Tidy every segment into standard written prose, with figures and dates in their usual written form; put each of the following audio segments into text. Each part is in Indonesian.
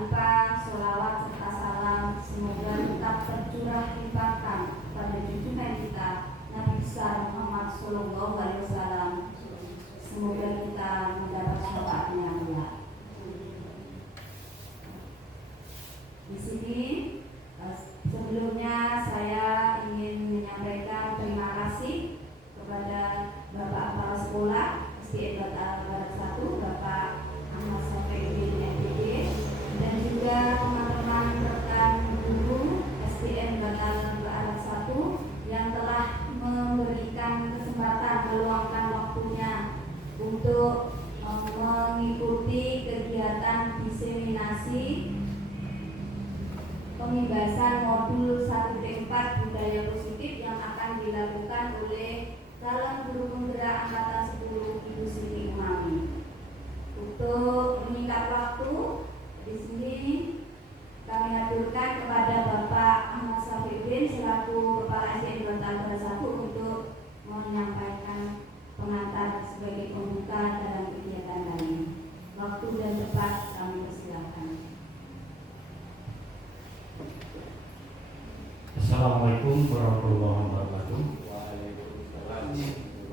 lupa sholawat serta salam semoga tetap tercurah limpahkan pada junjungan kita Nabi besar Muhammad Sallallahu Alaihi Wasallam. Semoga kita mendapat syafaatnya yang mulia. Di sini sebelumnya saya ingin menyampaikan terima kasih kepada Bapak Kepala Sekolah SDN Barat 1, Bapak Ahmad Syafiuddin MPD, dan juga teman-teman rekan guru SDN Barat 1 yang telah memberikan kesempatan meluangkan waktunya untuk mengikuti kegiatan diseminasi pembebasan modul 1T4 budaya positif yang akan dilakukan oleh calon guru penggerak angkatan 10 Ibu Siti Umami. Untuk menyingkat waktu, di sini kami aturkan kepada Bapak Ahmad Syafiuddin selaku Kepala SDN Barat 1 untuk menyampaikan pengantar sebagai pembuka dalam kegiatan kali. Waktu dan tempat kami persilakan. Assalamualaikum warahmatullahi wabarakatuh.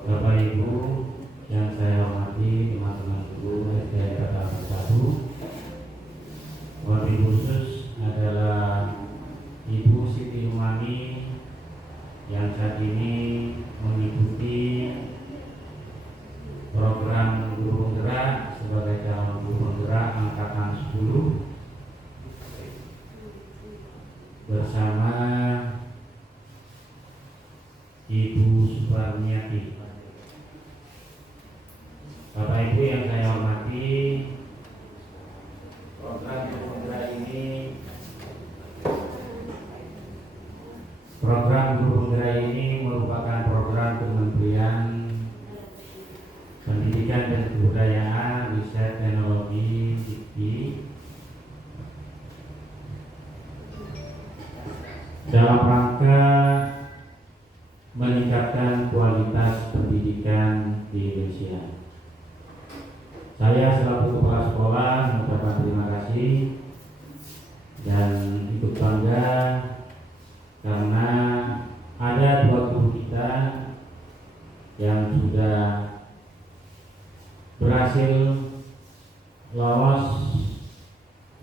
Bapak Ibu yang saya hormati, teman-teman guru SDN Barat 1, wabil khusus adalah Ibu Siti Umami yang saat ini mengikuti program guru penggerak sebagai calon guru penggerak angkatan 10 bersama Ibu Suparniati. Bapak Ibu yang saya hormati, program guru penggerak ini merupakan program Kementerian Pendidikan dan Kebudayaan, Riset Teknologi Dikti dalam rangka meningkatkan kualitas pendidikan di Indonesia. Saya selaku kepala sekolah mengucapkan terima kasih dan ikut bangga karena ada dua guru kita yang sudah berhasil lolos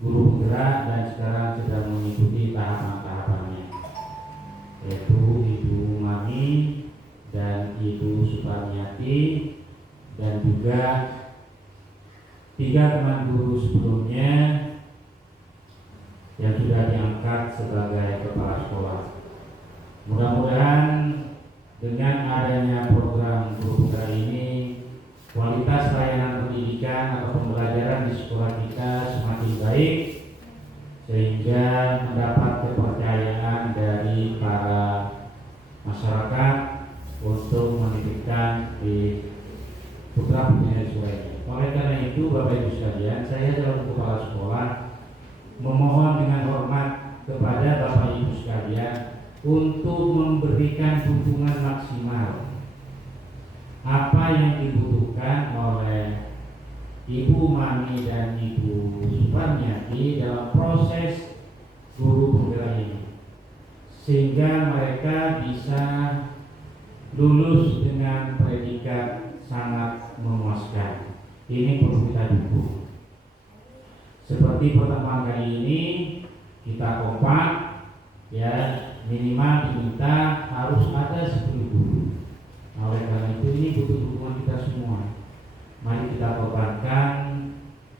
guru penggerak dan sekarang sedang mengikuti tahapan-tahapannya, yaitu Ibu Umami dan Ibu Suparniati, dan juga 3 teman guru sebelumnya yang sudah diangkat sebagai kepala sekolah. Mudah-mudahan dengan adanya program guru penggerak ini, kualitas layanan pendidikan atau pembelajaran di sekolah kita semakin baik, sehingga mendapat kepercayaan dari para masyarakat untuk menitipkan di putra putrinya sesuai. Oleh karena itu, Bapak Ibu sekalian, saya selaku kepala sekolah memohon dengan hormat kepada Bapak Ibu sekalian untuk memberikan dukungan maksimal apa yang dibutuhkan oleh Ibu Mami dan Ibu Suparniati dalam proses guru penggerak ini, sehingga mereka bisa lulus dengan predikat sangat memuaskan. Ini perlu kita dukung. Seperti pertemuan kali ini, kita kompak, ya, minimal diminta harus ada 10 guru. Oleh karena itu ini butuh dukungan kita semua. Mari kita korbankan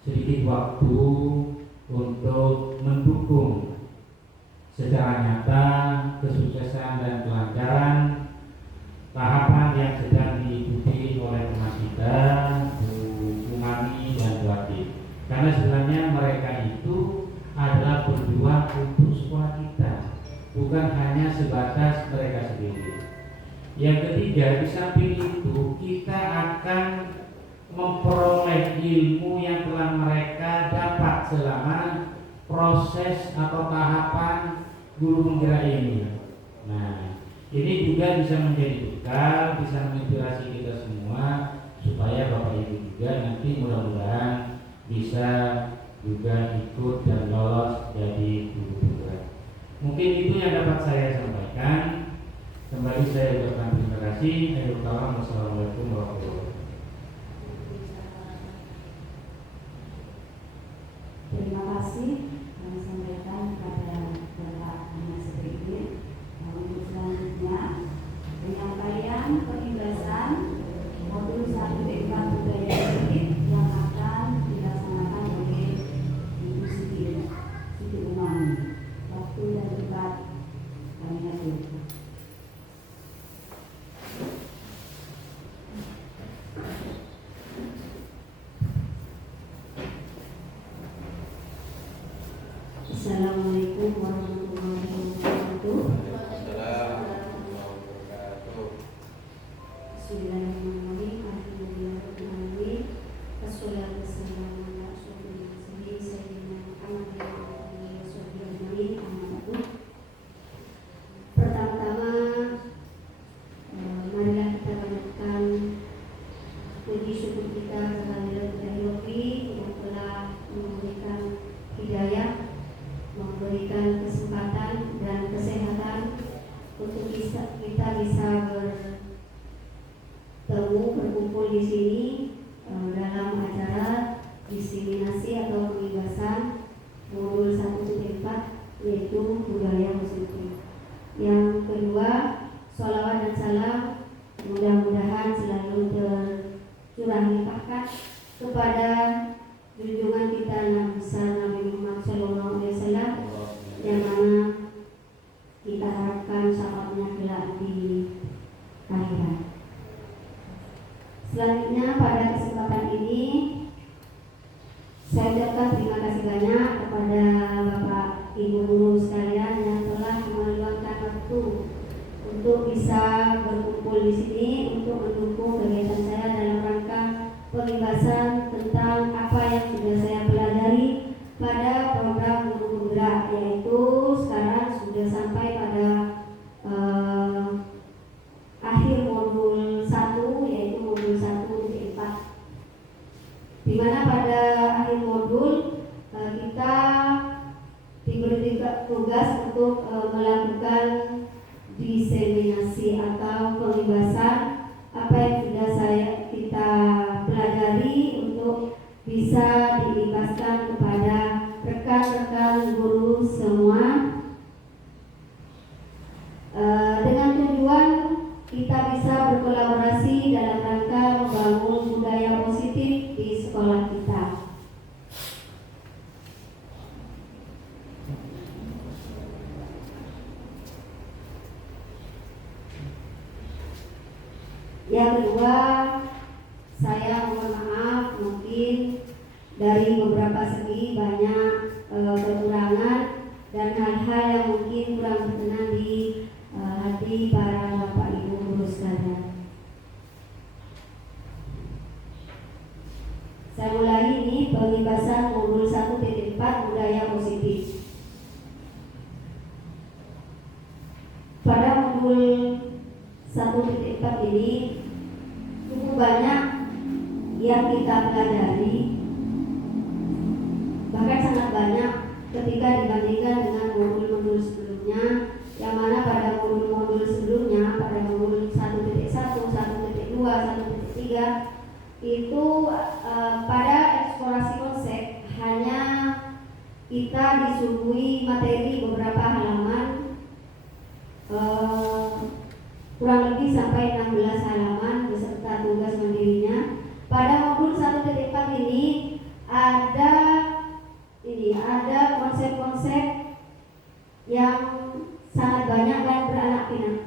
sedikit waktu untuk mendukung secara nyata kesuksesan dan kelancaran tahapan yang sedang diikuti oleh teman kita, Bu Umami dan Bu Ati. Karena sebenarnya mereka itu adalah berjuang untuk sekolah kita, bukan hanya sebatas mereka sendiri. Yang ketiga, di samping itu kita akan memperoleh ilmu yang telah mereka dapat selama proses atau tahapan guru penggerak ini. Nah, ini juga bisa menjadi bekal, bisa menginspirasi kita semua supaya Bapak Ibu juga nanti mudah-mudahan bisa juga ikut dan lolos jadi guru penggerak. Mungkin itu yang dapat saya sampaikan. Kembali saya ucapkan terima kasih. Wassalamualaikum warahmatullahi wabarakatuh. Terima kasih kami sampaikan kepada Bapak Anas Sedikit. Untuk selanjutnya penyampaian pembahasan modul 1.4 budaya sedikit yang akan dilaksanakan oleh Ibu Siti Umami. Waktu dan tempat kami aturkan. Assalamualaikum warahmatullahi wabarakatuh. Bismillahirrahmanirrahim. Alhamdulillahirrahmanirrahim. Wassalatu wassalamu ala asyrofil mursalin sayyidina Muhammad wa ala alihi washabbihi ajmain. Amma ba'du. Pertama-tama marilah kita panjatkan puji syukur kita kehadirat Ilahi Rabbi yang telah memberikan hidayah, memberikan kesempatan dan kesehatan untuk kita bisa bertemu berkumpul di sini dalam acara diseminasi atau pembahasan modul 1.4 yaitu budaya positif. Yang kedua, sholawat dan salam mudah-mudahan selalu tercurah limpahkan kepada junjungan kita Nabi besar Nabi Muhammad SAW, yang mana kita harapkan syafaatnya kelak di akhirat. Selanjutnya pada kesempatan ini saya ucapkan terima kasih banyak kepada Bapak Ibu guru sekalian yang telah meluangkan waktu untuk bisa berkumpul di sini untuk mendukung kegiatan saya dalam rangka pembahasan tentang apa yang sudah saya pelajari pada program guru penggerak, yaitu sekarang sudah sampai pada akhir modul 1, yaitu modul 1.4, di mana pada akhir modul kita diberi tugas untuk melakukan diseminasi atau pembahasan apa yang sudah kita pelajari untuk bisa diibaskan kepada rekan-rekan guru semua, dengan tujuan kita bisa berkolaborasi dalam rangka membangun budaya positif di sekolah kita. Yang kedua, saya mohon maaf mungkin dari beberapa segi banyak kekurangan dan hal-hal yang mungkin kurang berkenan di hati para Bapak Ibu guru sekalian. Saya mulai ini pembahasan modul 1.4 budaya positif. Pada modul 1.4 ini cukup banyak yang kita pelajari, bahkan sangat banyak ketika dibandingkan dengan modul-modul sebelumnya, yang mana pada modul-modul sebelumnya, pada modul 1.1, 1.2, 1.3 itu pada eksplorasi konsep hanya kita disuguhi materi beberapa halaman, kurang lebih sampai 16 halaman beserta tugas mandirinya. Pada modul 1.4 ini ada konsep-konsep yang sangat banyak dan beranak pinak.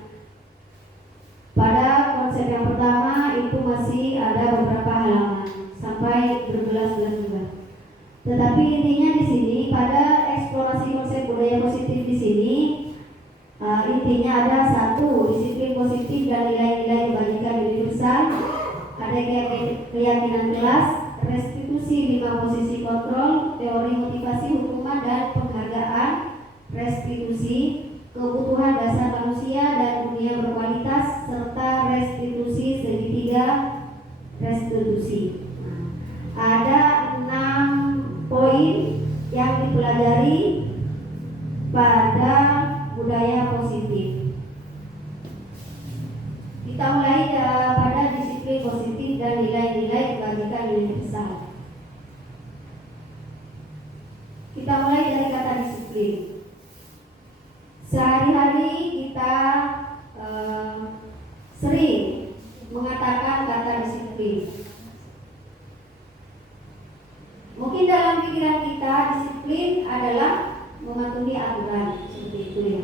Pada konsep yang pertama itu masih ada beberapa halaman sampai berbelas-belas juga. Tetapi intinya di sini pada eksplorasi konsep budaya positif di sini intinya ada satu, disiplin positif dan nilai-nilai kebajikan universal, ada keyakinan kelas, restitusi 5 posisi kontrol, teori motivasi hukuman dan penghargaan, restitusi, kebutuhan dasar manusia dan dunia berkualitas, serta restitusi segitiga restitusi. Ada 6 poin yang dipelajari pada budaya positif. Kita mulai pada disiplin positif dan nilai-nilai kebajikan universal. Kita mulai dari kata disiplin. Sehari-hari kita sering mengatakan kata disiplin. Mungkin dalam pikiran kita disiplin adalah mematuhi aturan, seperti itu ya.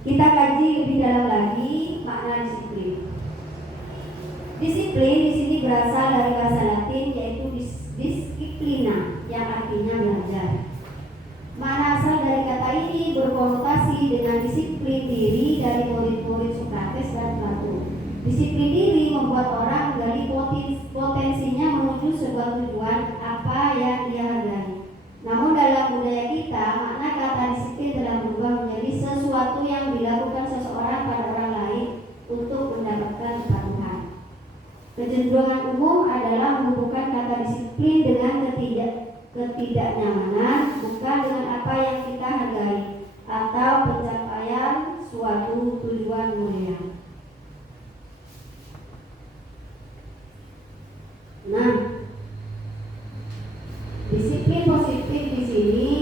Kita kaji lebih dalam lagi makna disiplin. Disiplin di sini berasal dari bahasa Latin yaitu disciplina yang artinya belajar. Makna asal dari kata ini berkonotasi dengan disiplin diri dari murid-murid Sokrates dan Plato. Disiplin diri membuat orang menggali potensinya menuju sebuah tujuan apa yang dia hargai. Namun dalam budaya kita, makna kata disiplin telah berubah menjadi sesuatu yang dilakukan seseorang pada orang lain untuk mendapatkan kepatuhan. Kecenderungan umum adalah menghubungkan kata disiplin dengan ketidaknyamanan, bukan dengan apa yang kita hargai atau pencapaian suatu tujuan mulia. Nah, disiplin positif di sini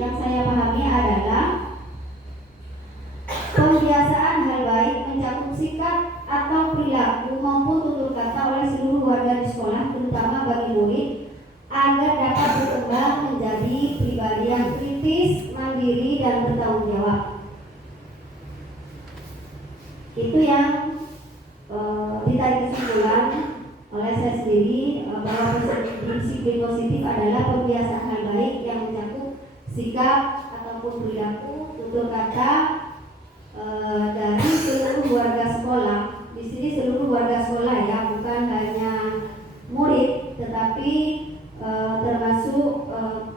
yang saya pahami adalah pembiasaan hal baik mencakup sikap atau perilaku maupun tutur kata oleh seluruh warga di sekolah, terutama bagi murid, agar dapat berkembang menjadi pribadi yang kritis, mandiri, dan bertanggung jawab. Itu yang ditarik kesimpulan oleh saya sendiri bahwa disiplin positif adalah pembiasaan hal baik yang mencakup sikap ataupun perilaku, tutur kata dari seluruh warga sekolah. Di sini seluruh warga sekolah ya, bukan hanya murid, tetapi termasuk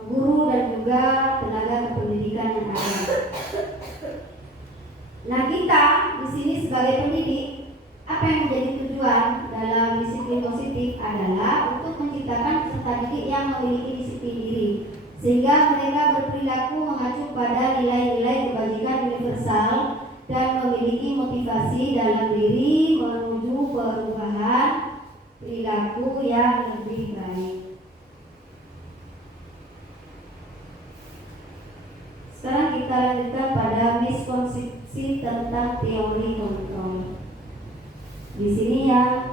guru dan juga tenaga kependidikan yang ada. Nah, kita di sini sebagai pendidik, apa yang menjadi tujuan dalam disiplin positif adalah untuk menciptakan peserta didik yang memiliki disiplin diri, sehingga mereka berperilaku mengacu pada nilai-nilai kebajikan universal dan memiliki motivasi dalam diri menuju perubahan perilaku yang lebih baik. Sekarang kita lanjutkan pada miskonsepsi tentang teori kontrol. Di sini yang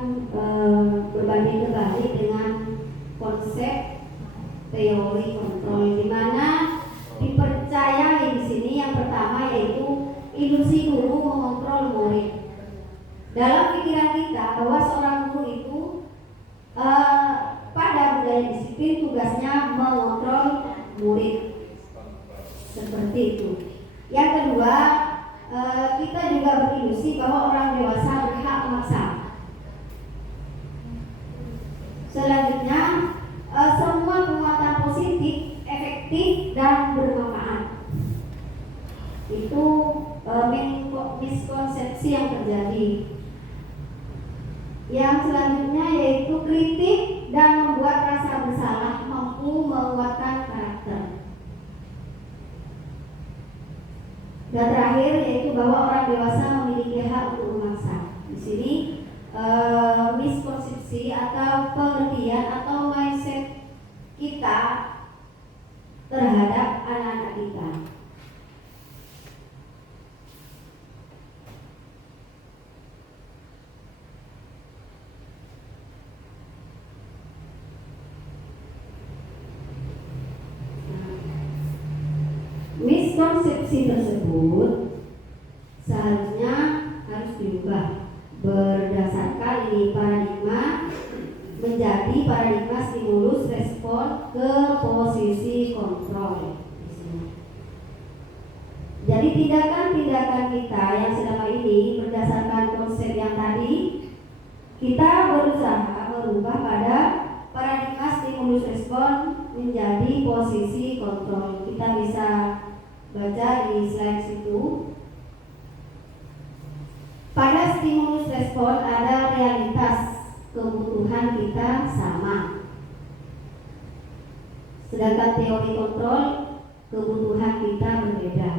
berbanding terbalik dengan konsep teori kontrol, di mana dipercayai di sini yang pertama yaitu ilusi guru mengontrol murid. Dalam pikiran kita bahwa seorang guru itu pada budaya disiplin tugasnya mengontrol murid, seperti itu. Yang kedua, kita juga berilusi bahwa orang dewasa berhak memaksa. Selanjutnya, semua penguatan positif, efektif, dan bermanfaat. Itu miskonsepsi yang terjadi. Yang selanjutnya yaitu kritik dan membuat rasa bersalah mampu menguatkan karakter. Dan terakhir yaitu bahwa orang dewasa memiliki hak untuk memaksa. Di sini miskonsepsi atau pengertian atau mindset kita terhadap anak-anak kita. Miskonsepsi tersebut seharusnya harus diubah berdasarkan ini paradigma menjadi paradigma stimulus respon ke posisi kontrol. Jadi tindakan-tindakan kita yang selama ini berdasarkan konsep yang tadi, kita berusaha merubah pada paradigma stimulus respon menjadi posisi kontrol. Kita bisa baca di slide situ. Pada stimulus respon ada realitas kebutuhan kita sama. Sedangkan teori kontrol, kebutuhan kita berbeda.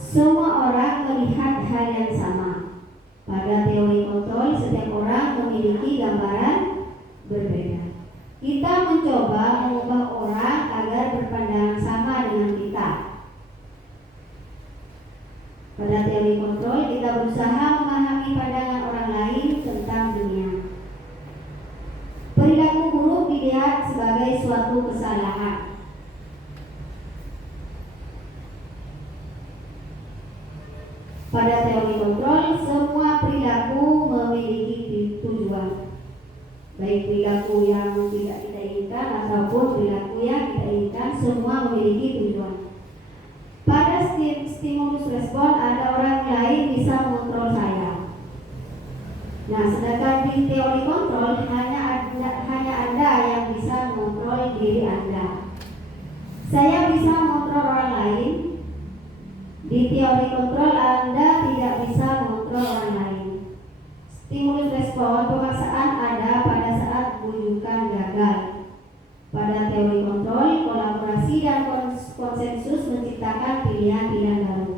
Semua orang melihat hal yang sama. Pada teori kontrol, setiap orang memiliki gambaran berbeda. Kita mencoba mengubah orang agar berpandangan sama dengan kita. Pada teori kontrol, kita berusaha memahami pandangan orang lain tentang dunia. Perilaku buruk dilihat sebagai suatu kesalahan. Pada teori kontrol, semua perilaku memiliki tujuan, baik perilaku yang tidak kita inginkan ataupun perilaku yang kita inginkan, semua memiliki tujuan. Pada stimulus respon, ada orang lain bisa mengontrol saya. Nah, sedangkan di teori kontrol hanya Anda yang bisa mengontrol diri Anda. Saya bisa mengontrol orang lain. Di teori kontrol Anda tidak bisa mengontrol orang lain. Stimulus respon pemaksaan ada pada saat rujukan gagal. Pada teori kontrol, kolaborasi dan konsensus menciptakan pilihan-pilihan baru.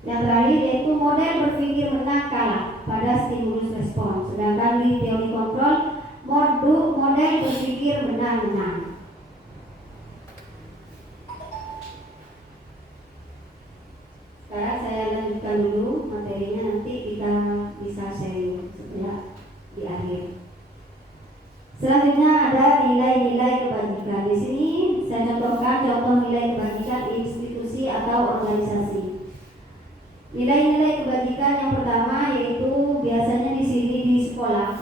Yang terakhir yaitu model berpikir menang kalah pada stimulus respon. Sedangkan di teori kontrol, model berpikir menang-menang. Sekarang saya lanjutkan dulu materinya, nanti kita bisa sharing setelah di akhir. Selanjutnya ada nilai-nilai kebajikan. Di sini saya contohkan contoh nilai kebajikan institusi atau organisasi. Nilai-nilai kebajikan yang pertama yaitu biasanya di sini di sekolah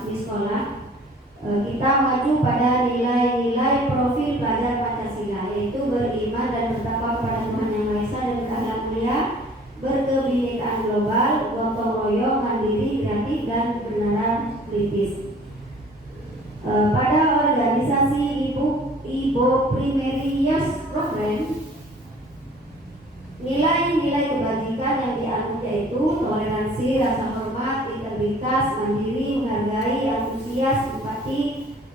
kita mengacu pada nilai-nilai profil pelajar Pancasila, yaitu beriman dan bertakwa kepada Tuhan Yang Maha Esa dan berakhlak mulia, berkebinekaan global, gotong royong, mandiri, kreatif, dan kebenaran kritis. Pada organisasi Ibu Primarius Program, nilai-nilai kebajikan yang dianut yaitu toleransi, rasa hormat, integritas, mandiri, menghargai, antusias, empati,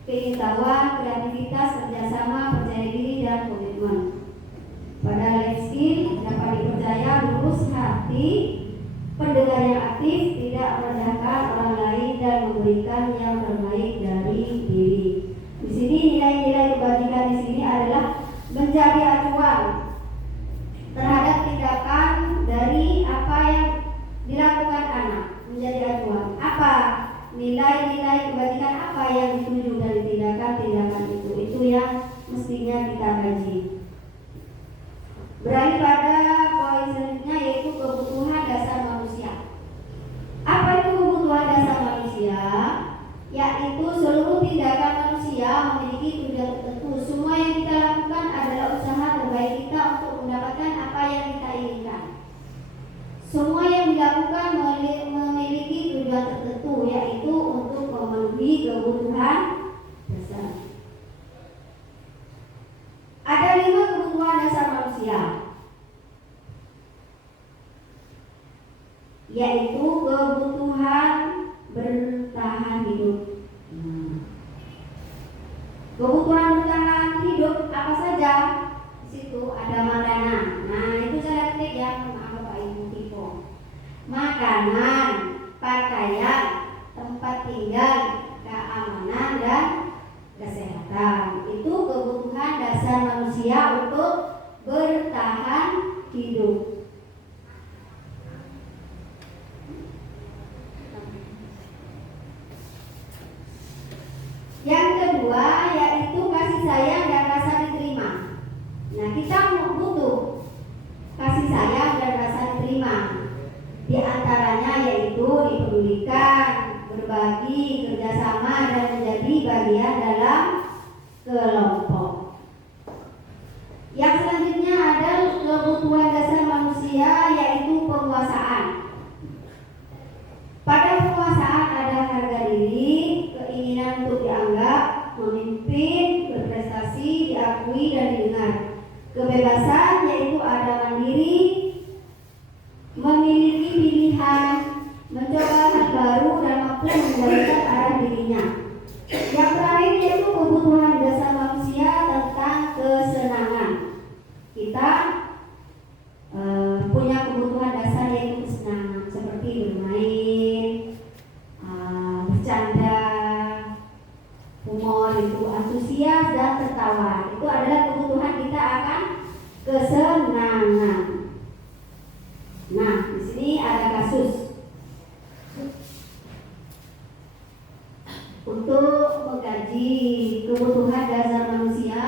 pengetahuan, kreativitas, kerjasama, percaya diri, dan komitmen. Pada life skill dapat dipercaya, lurus hati, pendengar yang aktif, tidak merendahkan orang lain, dan memberikan yang terbaik dari diri. Di sini nilai-nilai kebajikan di sini adalah menjadi acuan terhadap tindakan dari apa yang dilakukan anak, menjadi acuan. Apa nilai-nilai kebajikan apa yang dituju dari tindakan-tindakan itu yang mestinya kita kaji. Beralih pada poin selanjutnya yaitu kebutuhan dasar manusia. Apa itu kebutuhan dasar manusia? Yaitu seluruh tindakan manusia memiliki tujuan tertentu. Semua yang kita lakukan adalah usaha terbaik kita untuk mendapatkan apa yang kita inginkan. Semua yang dilakukan memiliki tujuan tertentu, yaitu untuk memenuhi kebutuhan dasar. Ada 5 kebutuhan dasar manusia, yaitu kebutuhan bertahan hidup. Kebutuhan bertahan hidup apa saja? Di situ ada makanan. Nah, itu saya ketik ya, maaf Bapak Ibu tipe. Makanan, pakaian, tempat tinggal, keamanan, dan kesehatan. Itu kebutuhan dasar manusia untuk bertahan hidup. Yang kedua yaitu kasih sayang dan rasa diterima. Nah, kita butuh kasih sayang dan rasa diterima. Di antaranya yaitu dipedulikan, berbagi, kerjasama, dan menjadi bagian dalam kelompok. Yang selanjutnya ada kebutuhan dasar manusia yaitu penguasaan. Pada penguasaan ada harga diri, keinginan untuk dianggap, memimpin, berprestasi, diakui, dan didengar. Kebebasan yaitu ada mandiri, memiliki pilihan, mencoba hal baru, dan mampu mengendalikan Yang terakhir yaitu kebutuhan dasar manusia tentang kesenangan. Kita punya kebutuhan dasar yaitu kesenangan seperti bermain, bercanda, humor, itu antusias dan tertawa. Itu adalah kebutuhan kita akan kesenangan. Nah, di sini ada kasus untuk mengkaji kebutuhan dasar manusia.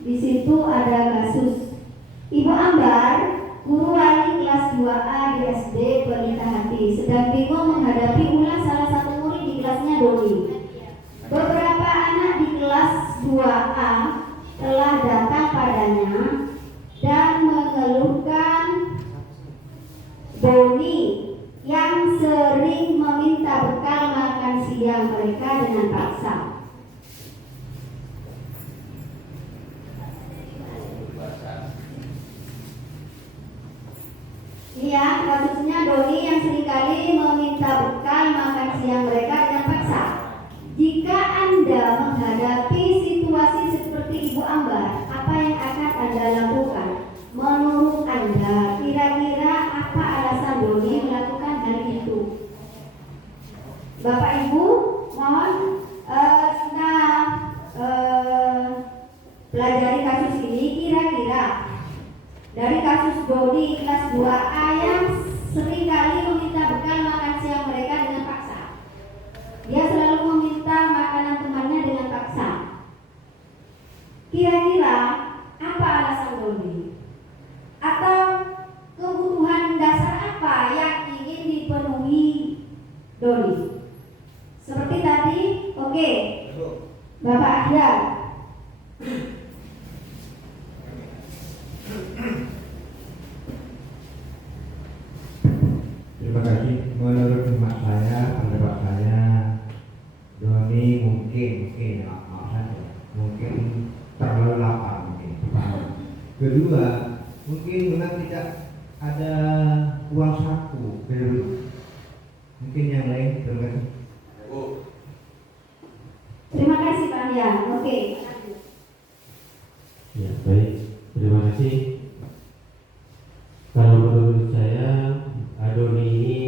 Di situ ada kasus Ibu Ambar, guru wali kelas 2A di SD Pelita Hati, sedang bingung menghadapi ulas salah satu murid di kelasnya Doni. Beberapa anak di kelas 2A telah datang padanya dan mengeluhkan Doni yang sering meminta bekal makan siang mereka dengan paksa. Iya, kasusnya Doni yang seringkali meminta bekal makan siang mereka dengan paksa. Jika Anda menghadapi situasi seperti Ibu Ambar, apa yang akan Anda lakukan? Menurut Anda, kira-kira apa alasan Doni melakukan hal itu? Bapak Ibu, mohon kita pelajari kasus ini. Kira-kira dari kasus Doni kelas 2A yang seringkali meminta bekal makan siang mereka dengan paksa. Dia selalu meminta makanan temannya dengan paksa. Kira-kira apa alasan Doni? Atau kebutuhan dasar apa yang ingin dipenuhi Doni? Seperti tadi, oke. Bapak Ahyar. Terima kasih. Menurut hemat saya, pendapat saya, Doni mungkin terlalu lapar mungkin. Kedua, mungkin memang tidak ada uang saku. Mungkin yang lain. Terima kasih. Terima kasih Pak Ahyar. Oke. Ya, baik. Terima kasih. Kalau menurut saya, Doni ini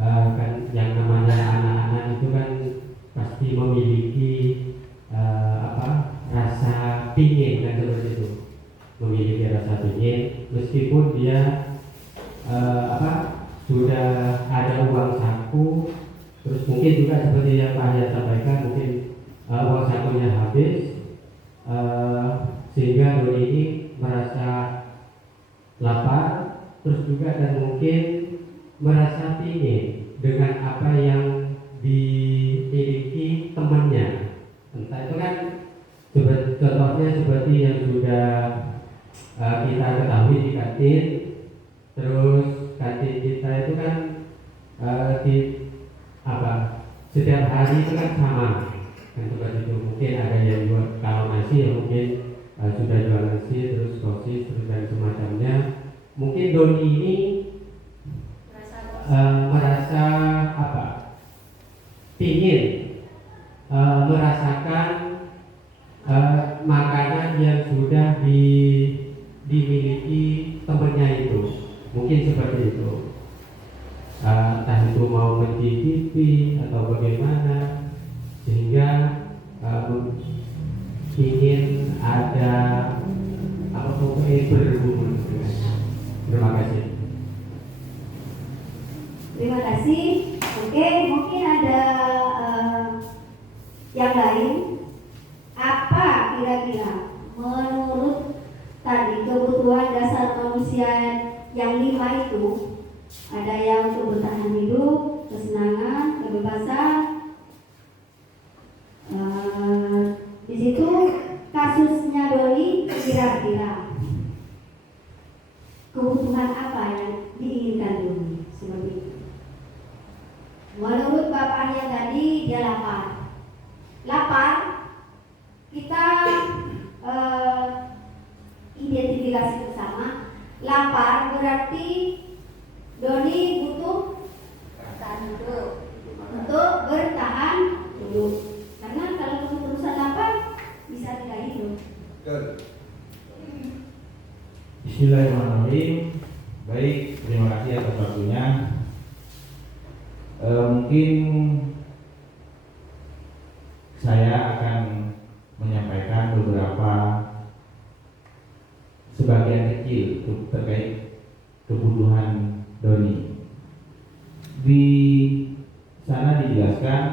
kan yang namanya anak-anak itu kan pasti memiliki rasa pingin, kan seperti itu. Memiliki rasa pingin meskipun dia sudah ada uang saku, terus mungkin juga seperti yang Pak Ahyar sampaikan, mungkin uang sakunya habis, sehingga Doni ini merasa lapar, terus juga dan mungkin merasa pingin dengan apa yang dimiliki temannya. Entah itu kan contohnya seperti yang sudah kita ketahui di kantin. Terus kantin kita itu kan setiap hari itu kan sama, kan seperti itu. Mungkin ada yang buat kalau nasi ya mungkin sudah jual nasi, terus sosis, terus dan semacamnya. Mungkin Doni ini merasa pingin merasakan makanan yang sudah dimiliki temannya itu. Mungkin seperti itu. Entah itu mau mencicipi atau bagaimana, sehingga ingin ada berhubungan. Terima kasih. Terima kasih. Oke, mungkin ada yang lain. Apa kira-kira menurut tadi kebutuhan dasar manusia yang 5 itu? Ada yang untuk bertahan hidup, kesenangan, kebebasan. Di situ kasusnya Doni, kira-kira kebutuhan apa yang diinginkan Doni seperti itu? Menurut bapaknya tadi dia lapar. Kita identifikasi bersama. Lapar berarti Doni butuh bertahan hidup untuk bertahan hidup. Bismillahirrahmanirrahim. Baik, terima kasih atas waktunya. Mungkin saya akan menyampaikan beberapa sebagian kecil terkait kebutuhan doni. Di sana dijelaskan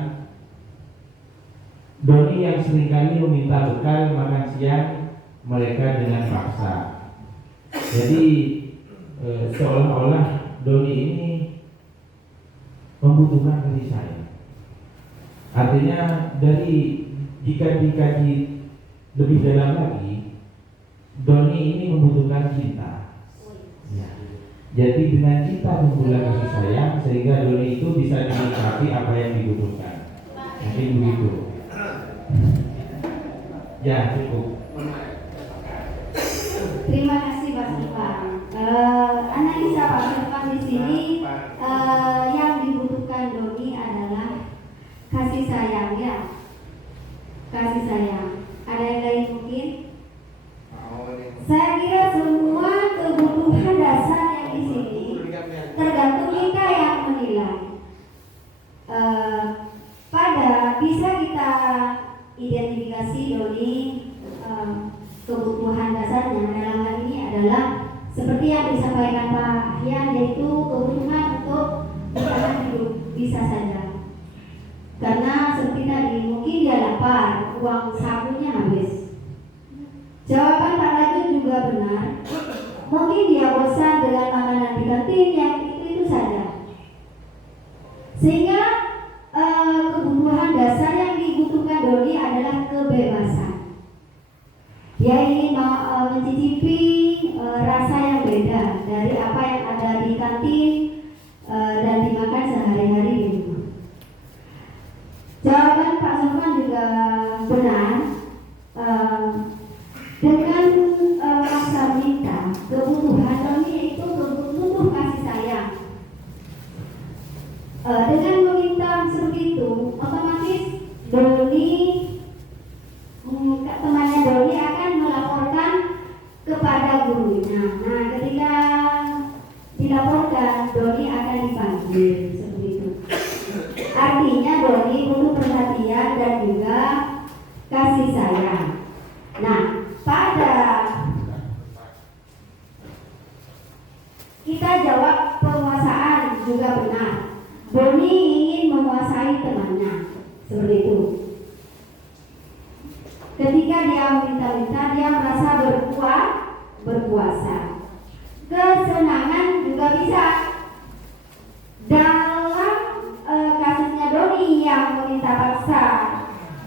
doni yang seringkali meminta bekal makan siang mereka dengan paksa. Jadi seolah-olah doni ini membutuhkan kasih sayang. Artinya jika dikaji lebih dalam lagi, doni ini membutuhkan cinta. Ya. Jadi dengan cinta membutuhkan kasih sayang sehingga doni itu bisa dinikmati apa yang dibutuhkan. Jadi begitu. Ya, cukup. Terima kasih Pak Sultan. Analisa Pak Sultan di sini yang dibutuhkan doni adalah kasih sayang, ya. Kasih sayang. Ada yang lain mungkin? Saya kira semua kebutuhan dasar yang di sini tergantung kita yang menilai. Bisa kita identifikasi doni kebutuhan dasarnya dalam hal ini adalah seperti yang disampaikan Pak Yan, yaitu kebutuhan untuk bertahan hidup bisa saja. Karena seperti tadi mungkin dia lapar, uang sakunya habis. Jawaban Pak Rajun juga benar. Mungkin dia bosan dengan makanan di kantin yang itu saja. Sehingga kebutuhan dasar yang dibutuhkan doni adalah kebebasan. Dia ingin mencicipi rasa yang beda dari apa yang ada di kantin dan dimakan sehari-hari di rumah. Jawaban Pak Sultan juga benar. Dengan maksa minta, kebutuhan doni itu butuh kasih sayang. Dengan meminta seperti itu, otomatis doni temannya doni akan melaporkan kepada gurunya. Nah, ketika dilaporkan, doni akan dipanggil seperti itu. Artinya doni butuh perhatian dan juga kasih sayang. Nah, pada kita jawab penguasaan juga benar. Doni ingin menguasai temannya, seperti itu. Ketika dia minta-minta, dia merasa berkuasa. Kesenangan juga bisa. Dalam kasusnya doni yang meminta paksa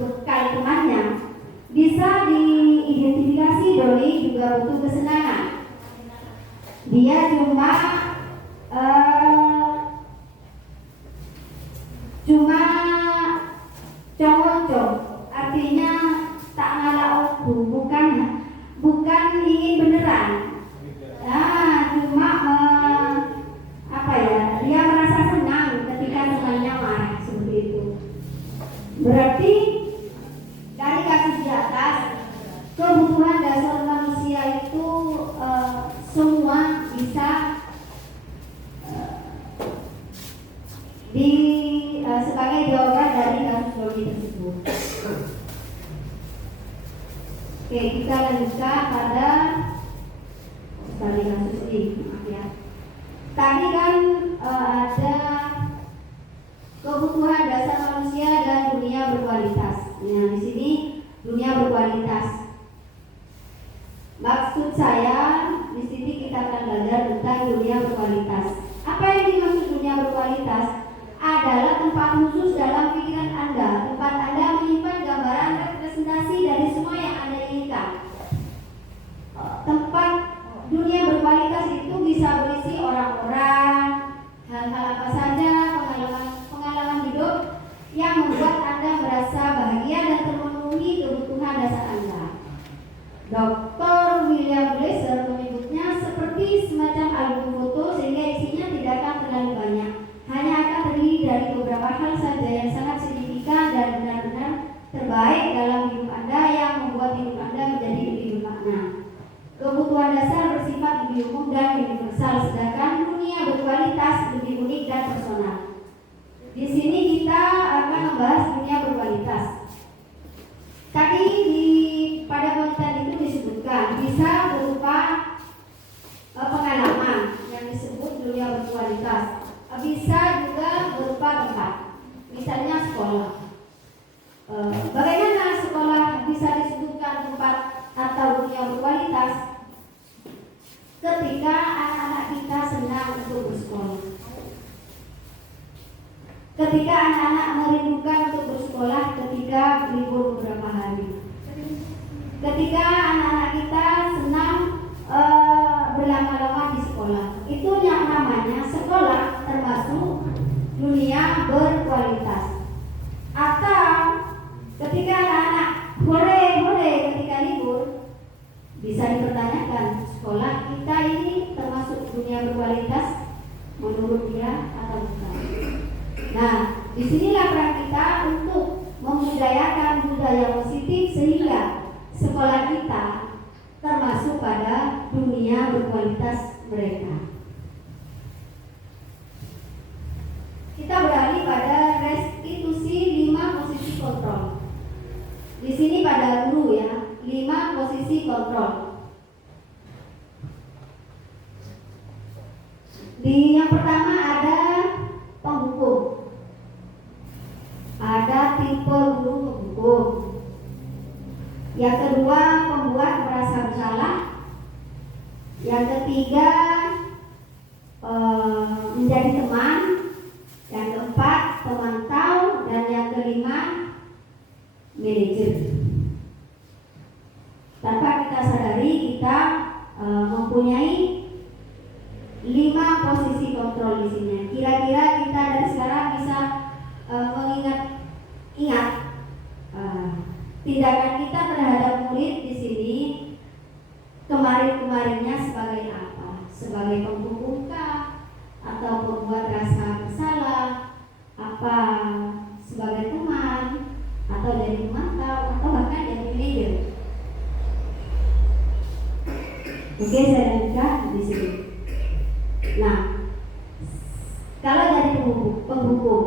bekal temannya, bisa diidentifikasi doni juga butuh kesenangan. Dia cuma cowok-cowok, artinya tak ngalah oku, bukan ingin beneran. Cuma dia merasa senang ketika temannya marah seperti itu. Berarti dari kasus di atas, kebutuhan dasar manusia itu semua bisa sebagai jawaban dari kasus doni tersebut. Oke, kita lanjutkan pada kasus ini. Maaf ya. Tadi kan ada kebutuhan dasar manusia dan dunia berkualitas. Nah, di sini dunia berkualitas. Maksud saya di sini kita akan belajar tentang dunia berkualitas. Apa yang dimaksud dunia berkualitas? Adalah tempat khusus dalam pikiran Anda, tempat Anda menyimpan gambaran representasi dari semua yang Anda inginkan. Tempat dunia berkualitas itu bisa berisi orang-orang, hal-hal apa saja, pengalaman hidup yang membuat Anda merasa bahagia dan terpenuhi kebutuhan dasar Anda. Dr. William Glasser menyebutnya seperti semacam album foto sehingga isinya tidak akan terlalu banyak. Hanya akan terdiri dari beberapa hal saja yang sangat signifikan dan benar-benar terbaik dalam hidup Anda yang membuat hidup Anda menjadi lebih bermakna. Kebutuhan dasar bersifat ketika anak-anak merindukan untuk bersekolah ketika libur beberapa hari. Ketika anak-anak kita senang berlama-lama di sekolah. Itu yang namanya sekolah termasuk dunia berkualitas. Atau ketika anak-anak hore ketika libur, bisa dipertanyakan sekolah kita ini termasuk dunia berkualitas menurut dia atau bukan. Nah, disinilah peran kita untuk membudayakan budaya positif sehingga sekolah kita termasuk pada dunia berkualitas mereka. Kita beralih pada restitusi 5 posisi kontrol. Di sini pada guru ya, 5 posisi kontrol. Yang pertama ada penghukum. Ada tipe guru penghukum. Yang kedua, pembuat merasa bersalah. Yang ketiga, menjadi teman. Yang keempat, pemantau. Dan yang kelima, manajer. Tanpa kita sadari, kita mempunyai 5 posisi kontrol di sini. Kira-kira kita dari sekarang bisa mengingat tindakan kita terhadap murid di sini kemarin-kemarinnya sebagai apa? Sebagai penghukumkah atau pembuat rasa bersalah? Apa sebagai teman atau jadi pemantau atau bahkan jadi manajer? Oke, saya lanjutkan di sini. Nah, kalau jadi penghukum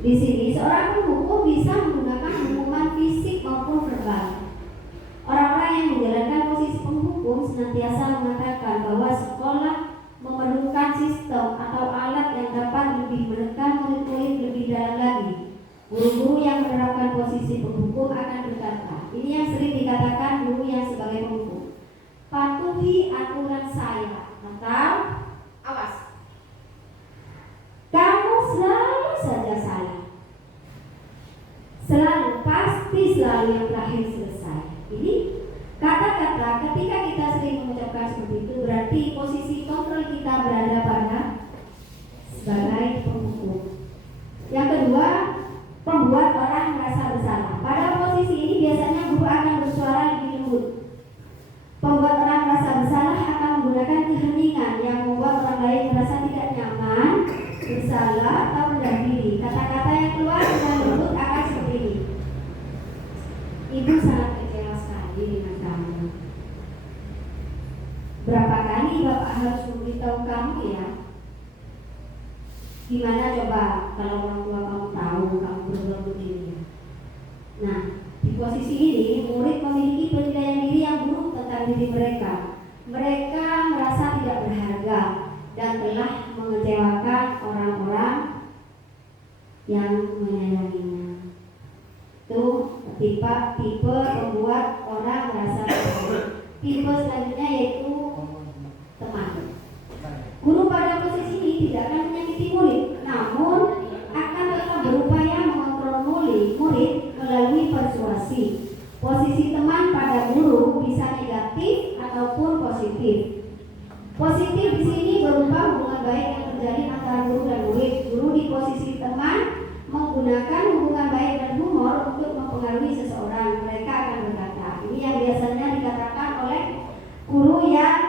di sini, seorang penghukum bisa menggunakan hukuman fisik maupun verbal. Orang-orang yang menjalankan posisi penghukum senantiasa mengatakan bahwa sekolah memerlukan sistem atau alat yang dapat lebih menekan murid-murid lebih dalam lagi. Guru-guru yang menerapkan posisi penghukum akan berkata, ini yang sering dikatakan guru yang sebagai penghukum, patuhi aturan saya, atau awas, kamu selalu saja salah, selalu pasti selalu yang terakhir selesai. Ini kata-kata ketika kita sering mengucapkan seperti itu berarti posisi kontrol kita berada pada sebagai penghukum. Yang kedua, pembuat orang merasa bersalah. Pada posisi ini biasanya guru akan bersuara lebih lembut. Pembuat orang merasa bersalah akan menggunakan keheningan yang membuat orang lain merasa tidak nyaman, bersalah atau rendah diri. Kata-kata yang keluar dengan lembut akan seperti ini. Ibu sangat kecewa sekali dengan kamu. Berapa kali Bapak harus memberitahu kamu ya? Gimana coba kalau orang tua kamu tahu kamu berbuat begini? Nah, di posisi ini murid memiliki penilaian diri yang buruk tentang diri mereka. Mereka merasa tidak berharga dan telah mengecewakan orang-orang yang menyayanginya. Itu tipe pembuat orang merasa berharga. Tipe selanjutnya yaitu teman. Guru pada posisi ini tidak akan menyakiti murid, namun akan tetap berupaya mengontrol murid melalui persuasi. Posisi teman pada guru bisa negatif ataupun positif. Positif di sini berupa hubungan baik yang terjadi antara guru dan murid. Guru di posisi teman menggunakan hubungan baik dan humor untuk mempengaruhi seseorang. Mereka akan berkata, ini yang biasanya dikatakan oleh guru yang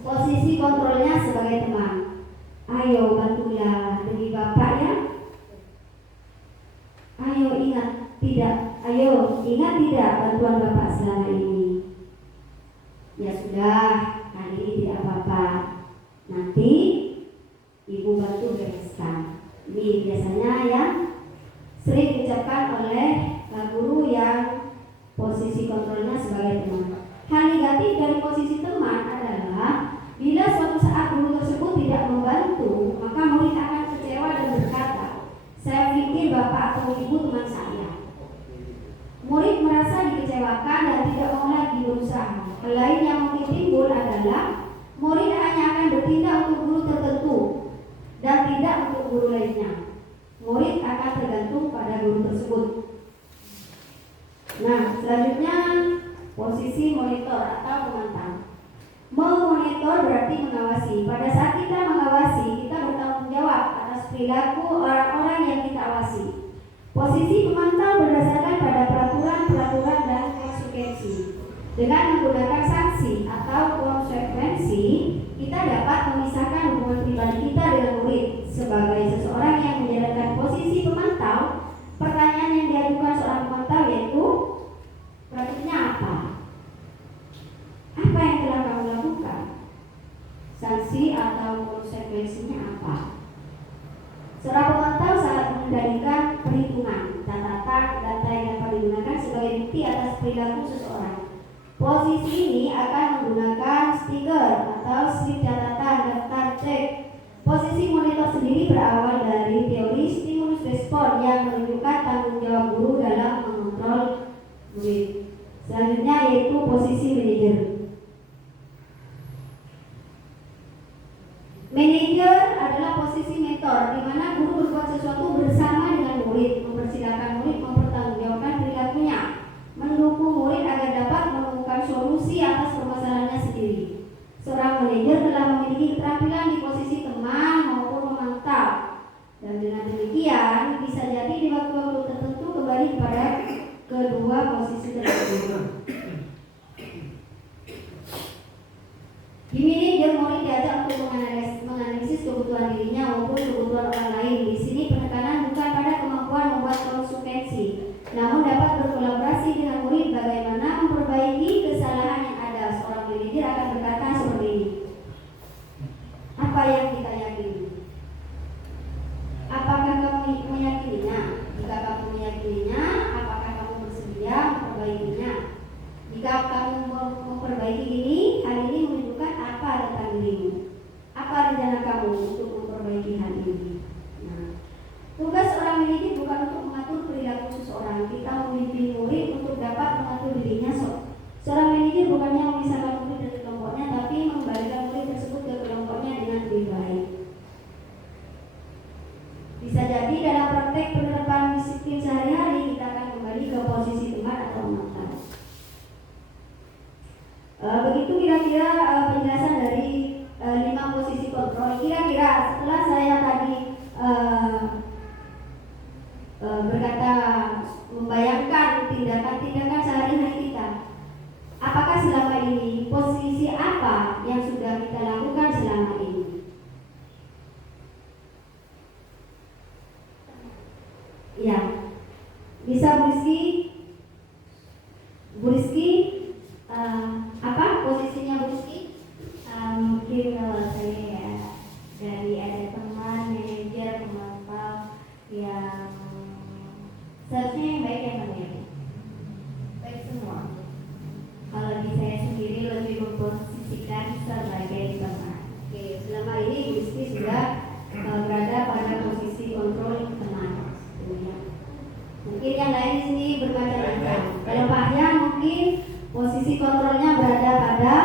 posisi kontrolnya sebagai teman. Ayo bantulah demi Bapak ya. Ayo ingat tidak bantuan Bapak selama ini. Ya sudah, kali ini tidak apa-apa. Nanti Ibu bantu bereskan. Ini biasanya yang sering diucapkan oleh guru yang posisi kontrolnya sebagai teman. Hal negatif dari posisi teman adalah bila suatu saat guru tersebut tidak membantu, maka murid akan kecewa dan berkata, saya pikir Bapak atau Ibu teman saya. Murid merasa dikecewakan dan tidak mau lagi berusaha. Hal lain yang mungkin timbul adalah murid hanya akan bertindak untuk guru tertentu dan tidak untuk guru lainnya. Murid akan tergantung pada guru tersebut. Nah, selanjutnya posisi monitor atau pemantau. Memonitor berarti mengawasi. Pada saat kita mengawasi, kita bertanggung jawab atas perilaku orang-orang yang kita awasi. Posisi pemantau berdasarkan pada peraturan-peraturan dan konsekuensi. Dengan menggunakan sanksi atau konsekuensi, kita dapat memisahkan hubungan pribadi kita dengan murid. Sebagai seseorang yang menjalankan posisi pemantau, pertanyaan yang diajukan seorang pemantau yaitu, praktiknya apa? Apa yang telah kamu lakukan? Sanksi atau konsekuensinya apa? Seorang pemantau sangat mengendalikan perhitungan, catatan, data yang dapat digunakan sebagai bukti atas perilaku seseorang. Posisi ini akan menggunakan stiker atau slip catatan daftar cek. Posisi monitor sendiri berawal dari teori stimulus respon yang menunjukkan tanggung jawab guru dalam mengontrol murid. Selanjutnya yaitu posisi manajer. Manajer adalah posisi mentor, di mana guru berbuat sesuatu bersama dengan murid, mempersilahkan murid mempertanggungjawabkan perilakunya, mendukung murid agar dapat menemukan solusi atas permasalahannya sendiri. Seorang manajer telah memiliki keterampilan di posisi teman maupun memantau, dan dengan demikian bisa jadi di waktu-waktu tertentu kembali kepada kedua posisi tersebut. Di manajer, murid diajak untuk menganalisis kebutuhan dirinya maupun kebutuhan orang lain. Di sini penekanan bukan pada kemampuan membuat konsekuensi, namun dapat berkolaborasi dengan murid bagaimana memperbaiki kesalahan yang ada. Seorang manajer akan berkata seperti ini, apa yang kita yakini? Apakah kamu meyakininya? Jika kamu meyakininya, apakah kamu bersedia memperbaikinya? Jika kamu memperbaiki ini, hal ini menunjukkan apa tentang dirimu? Apa rencana kamu untuk memperbaiki hal ini? Nah, tugas seorang manajer bukan untuk mengatur perilaku seseorang. Kita membimbing murid untuk dapat mengatur dirinya. Seorang manajer bukannya memisahkan murid dari kelompoknya, tapi mengembalikan murid tersebut ke kelompoknya dengan lebih baik. Bisa jadi dalam praktek penerapan disiplin sehari-hari kita akan kembali ke posisi teman atau pemantau. Begitu kira-kira penjelasan dari 5 posisi kontrol. Kira-kira setelah saya tadi berkata membayangkan tindakan-tindakan sehari-hari kita, apakah selama ini posisi apa yang sudah kita lakukan selama ini? Ya, bisa Bu Rizky, apa posisinya Bu Rizky? Mungkin kalau saya ya dari ada teman, manajer, pemantau yang seharusnya yang baik ya Bang ya, baik semua. Kalau di saya sendiri lebih memposisikan sebagai teman. Oke, selama ini Bu Rizky sudah berada pada posisi kontrol teman. Mungkin yang lain di sini bermacam-macam. Kalau Pak Yan mungkin posisi kontrolnya berada pada.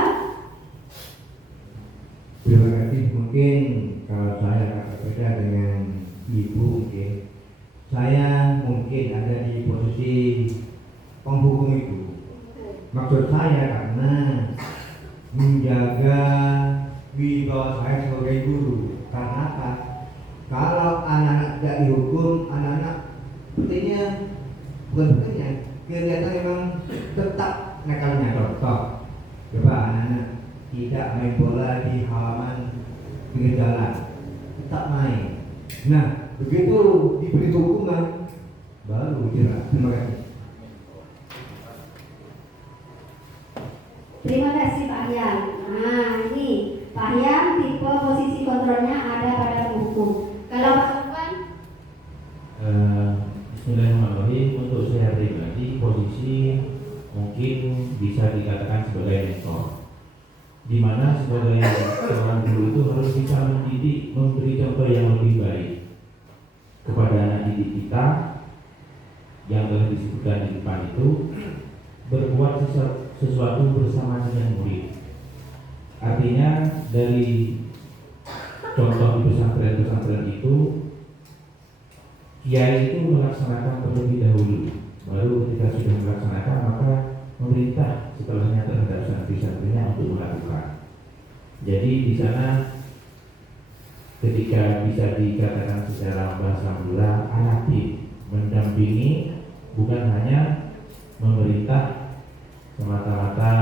Terima kasih. Mungkin kalau saya agak berbeda dengan Ibu, saya mungkin ada di posisi penghukum itu. Maksud saya karena menjaga wibawa saya sebagai guru. Karena apa? Kalau anak-anak tidak dihukum, anak-anak sepertinya kelihatan memang tetap nakalnya. Contoh, coba anak-anak tidak main bola di halaman pinggir jalan, tetap main. Nah, begitu diberi hukuman, baru jelas. Terima kasih. Terima kasih Pak Yan. Nah, ini Pak Yan tipe posisi kontrolnya ada pada hukum. Kalau Pak Sofwan? Bismillahirrahmanirrahim. Untuk saya pribadi, posisi mungkin bisa dikatakan sebagai mentor, di mana sebagai seorang guru itu harus bisa mendidik, memberi contoh yang lebih baik kepada anak didik kita yang telah disebutkan di depan itu, berbuat sesuatu bersama dengan murid. Artinya dari contoh di pesantren-pesantren itu kiai itu melaksanakan terlebih dahulu, baru ketika sudah melaksanakan maka pemerintah setelahnya terhadap santri-santrinya untuk melakukan. Jadi di sana ketika bisa dikatakan secara bahasa Madura alatif, mendampingi, bukan hanya memerintah semata-mata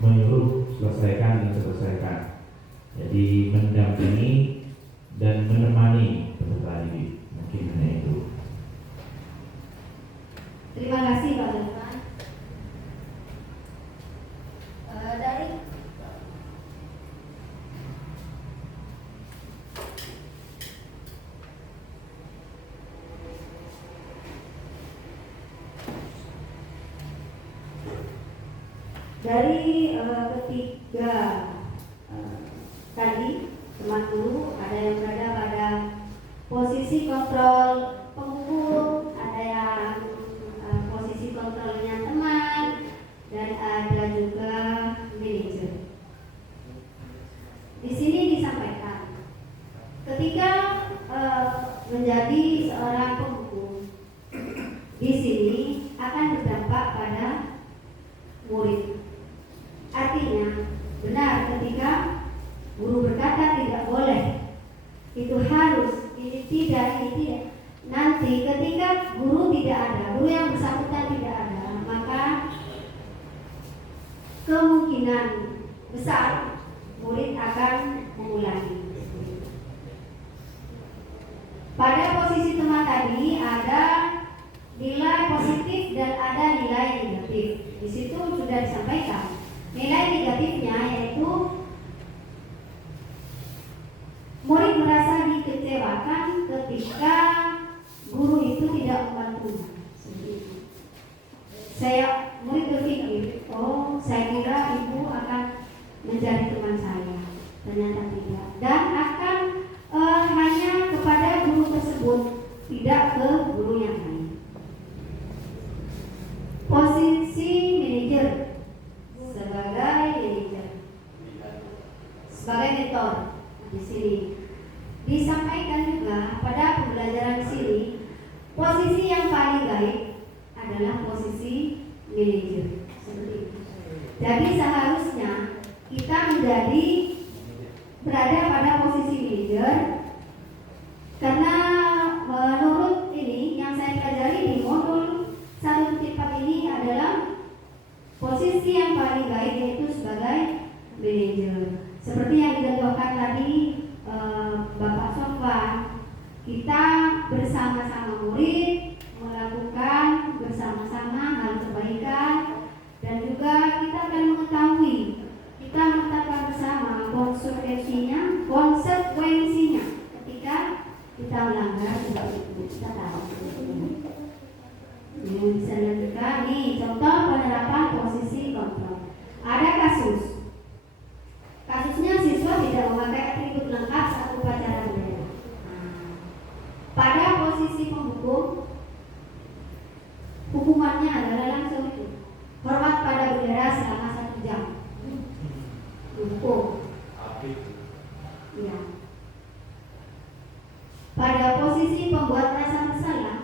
menyuruh selesaikan dan selesaikan. Jadi mendampingi dan menemani peserta didik, mungkin hanya itu. Terima kasih Pak Zulfan. Dari ketiga tadi teman guru, ada yang berada pada posisi kontrol penghukum, ada yang posisi kontrolnya teman, dan ada juga manajer. Di sini disampaikan ketika menjadi seorang penghukum, di sini akan berdampak pada murid. Artinya benar ketika guru berkata tidak boleh, itu harus, ini tidak. Nanti ketika guru tidak ada, guru yang bersangkutan tidak ada, maka kemungkinan besar murid akan mengulangi. Pada posisi teman tadi ada nilai positif dan ada nilai negatif. Di situ sudah disampaikan. Nilai negatifnya yaitu murid merasa dikecewakan ketika guru itu tidak membantunya. Murid berpikir, oh saya kira ibu akan menjadi teman saya, ternyata tidak. Dan akan hanya kepada guru tersebut, tidak ke guru yang lain. Posisi manajer sebagai mentor di sini disampaikan juga pada pembelajaran di sini, posisi yang paling baik adalah posisi manajer. Seperti itu. Jadi seharusnya kita berada pada posisi manajer, karena menurut ini yang saya pelajari di modul 1.4 ini adalah posisi yang paling baik yaitu sebagai manajer. Seperti yang dicontohkan tadi Bapak Sofwan, kita bersama-sama murid melakukan bersama-sama hal kebaikan, dan juga kita akan mengetahui, kita menetapkan bersama konsekuensinya ketika kita melanggar seperti itu. Kita tahu. Ini bisa dilanjutkan nih, contoh penerapan posisi kontrol. Ada kasusnya siswa tidak memakai atribut lengkap saat upacara bendera. Pada posisi penghukum, hukumannya adalah langsung itu, hormat pada bendera selama 1 jam. Hukum. Ya. Pada posisi pembuat rasa bersalah,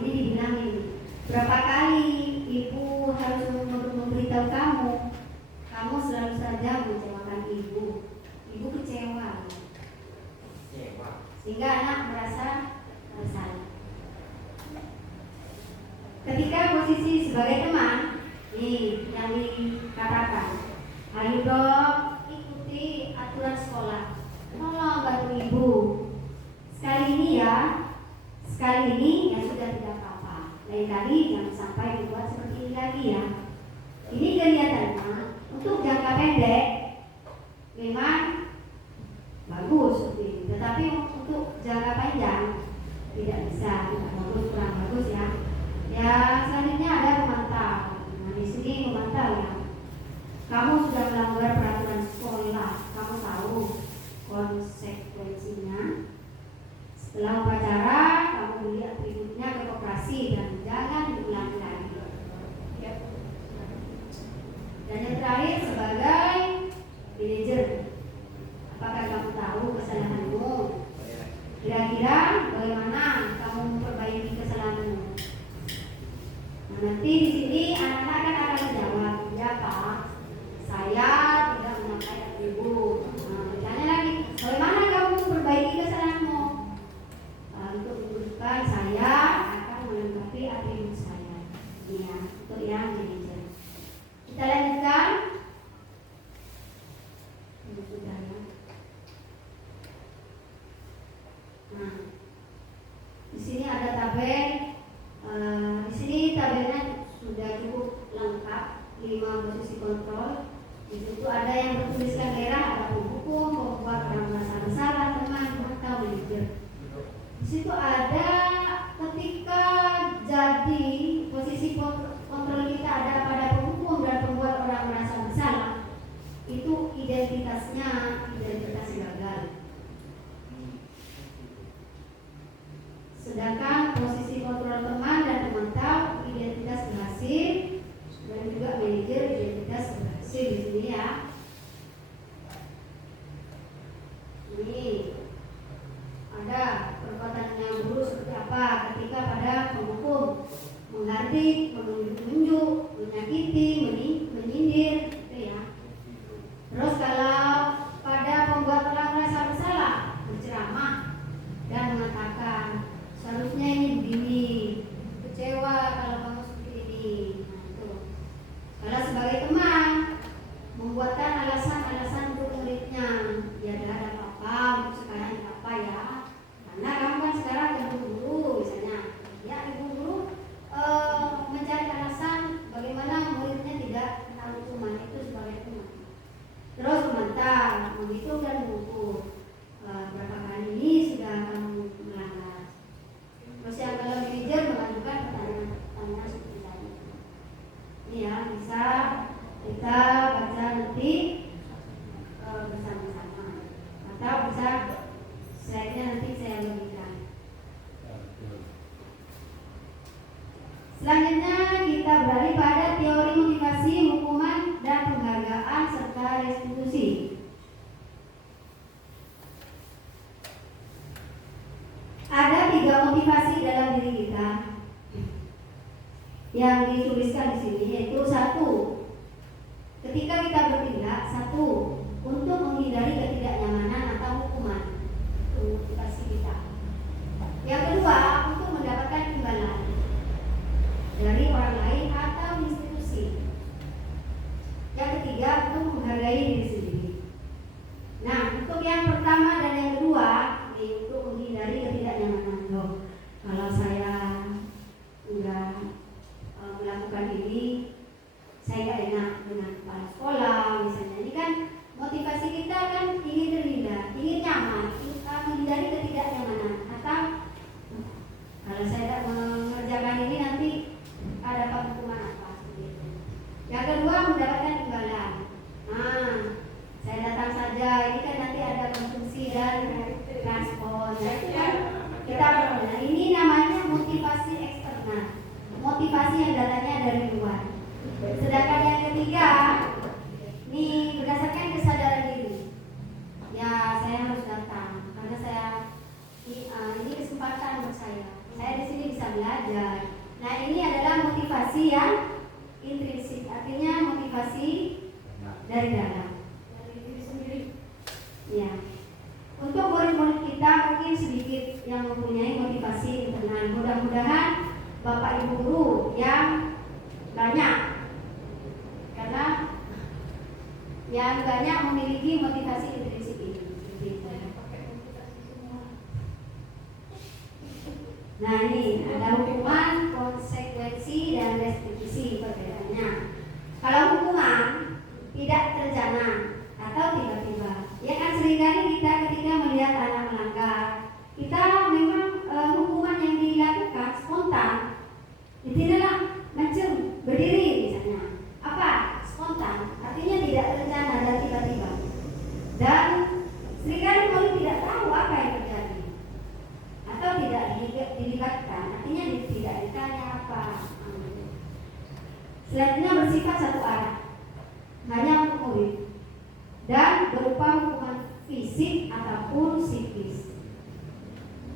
ini dibilang ini, berapa kali ibu harus memberitahu kamu selalu saja mengecewakan ibu kecewa, sehingga anak merasa bersalah. Ketika posisi sebagai teman, nih yang dikatakan, ayo dong ikuti aturan sekolah, tolong bantu ibu. Sekali ini ya sudah tidak apa-apa. Lain kali jangan sampai dibuat seperti ini lagi ya. Ini kelihatannya untuk jangka pendek memang bagus seperti ini, tetapi untuk jangka panjang tidak bisa, tidak bagus, kurang bagus ya. Ya selanjutnya ada memantau. Nah di sini memantau ya. Kamu sudah melanggar peraturan sekolah, kamu tahu konsekuensinya. Setelah upacara, kamu beli atributnya ke koperasi dan jangan diulangi lagi. Ya. Dan yang terakhir sebagai manajer, apakah kamu Nanti di sini anak-anak akan menjawab, ya Pak, saya tidak menyangkai atribut. Nah, ditanya lagi, bagaimana kamu memperbaiki kesalahanmu? Untuk menunjukkan saya akan melengkapi atribut saya. Ya, untuk yang manajer. Kita lanjutkan. Ini sudah ya. Nah, di sini ada tabel. Di sini tabelnya sudah cukup lengkap, 5 posisi kontrol. Di situ ada yang bertuliskan daerah, ada penghukum, pembuat orang merasa bersalah, teman, atau manajer. Di situ ada ketika jadi posisi kontrol kita ada pada penghukum dan pembuat orang merasa bersalah, itu identitasnya identitas gagal. Sedangkan posisi kontrol teman dan pemantau identitas berhasil, dan juga manajer identitas berhasil di sini ya. Ini ada perbuatan yang buruk seperti apa ketika pada penghukum menghardik, menunjuk, menyakiti, menyindir, gitu ya. Terus kalau pada pembuat orang merasa bersalah, berceramah dan mengatakan seharusnya ini begini, kecewa kalau kamu seperti ini. Nah, itu. Kalau sebagai teman membuatkan alasan-alasan untuk muridnya, ya ada apa-apa untuk sekarang apa ya, karena kamu kan sekarang ibu guru misalnya, ya ibu guru mencari alasan bagaimana muridnya tidak tahu cuma itu sebagai teman. Terus komentar, menghitungkan buku, berapa kali ini sudah kamu melanggar. Terus yang kalau manajer mengajukan pertanyaan seperti tadi. Ini ya bisa kita baca nanti bersama-sama, atau bisa slide-nya nanti saya bagikan. Selanjutnya kita beralih pada teori motivasi, hukuman, dan penghargaan serta restitusi. Ada 3 motivasi dalam diri kita yang dituliskan di sini, yaitu 1, ketika kita bertindak, 1, untuk menghindari ketidaknyamanan atau hukuman, itu motivasi kita. Yang kedua, untuk mendapatkan imbalan dari orang lain atau institusi. Yang ketiga, untuk menghargai diri sendiri. Nah, untuk yang pertama dan yang kedua, untuk menghindari ketidaknyamanan. Loh, kalau saya enggak melakukan ini, saya nggak enak dengan kepala sekolah misalnya. Ini kan motivasi kita kan ingin terhindar, ingin nyaman, kita menghindari ketidaknyamanan. Atau kalau saya tidak mengerjakan ini nanti ada hukuman apa gitu. Yang kedua, mendapatkan imbalan. Nah, saya datang saja, ini kan nanti ada konsumsi dan transport. Jadi kan kita berguna. Ini namanya motivasi eksternal, motivasi yang datangnya dari luar. Sedangkan yang ketiga, ini berdasarkan kesadaran diri. Ya, saya harus datang karena saya ini kesempatan buat saya. Saya di sini bisa belajar. Nah, ini adalah motivasi yang intrinsik, artinya motivasi dari dalam, dari diri sendiri. Ya. Untuk murid-murid kita mungkin sedikit yang mempunyai motivasi internal. Mudah-mudahan Bapak Ibu guru yang banyak, karena yang banyak memiliki motivasi intrinsik ini. Nah, ini ada hukuman, konsekuensi, dan restitusi perbedaannya. Kalau hukuman tidak terencana atau tiba-tiba, ya kan seringkali kita ketika melihat anak melanggar, kita memang hukuman yang dilakukan spontan. Ditindaklah mencem, berdiri misalnya. Apa? Spontan, artinya tidak terencana dan tiba-tiba. Dan seringkali murid tidak tahu apa yang terjadi atau tidak dilibatkan, artinya tidak ditanya apa. Selanjutnya bersifat satu arah, hanya untuk murid, dan berupa hukuman fisik ataupun psikis.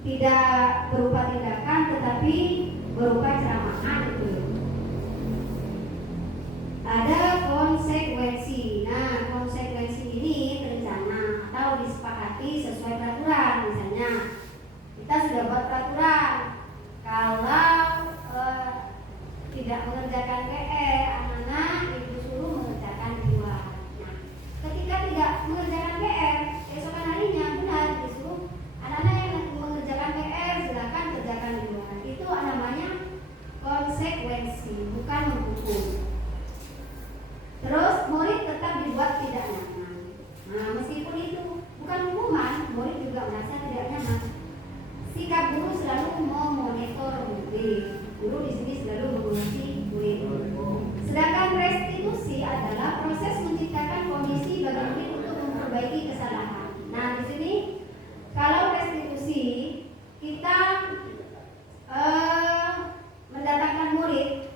Tidak berupa tindakan, tetapi berupa ceramahan itu. ada konsekuensi. Nah, konsekuensi ini terencana atau disepakati sesuai peraturan. Misalnya, kita sudah buat peraturan kalau tidak mengerjakan PR, anak-anak ibu suruh mengerjakan di luar. Nah, ketika tidak mengerjakan PR, esokan harinya benar disuruh anak-anak yang mengerjakan PR silakan kerjakan di luar. Itu namanya konsekuensi, bukan menghukum. Terus murid tetap dibuat tidak nyaman. Nah, meskipun itu bukan hukuman, murid juga merasa tidak nyaman. Sikap guru selalu memonitor murid. Guru di sini selalu mengawasi murid. Sedangkan restitusi adalah proses menciptakan kondisi bagi murid untuk memperbaiki kesalahan. Nah, di sini kalau restitusi kita mendatangkan murid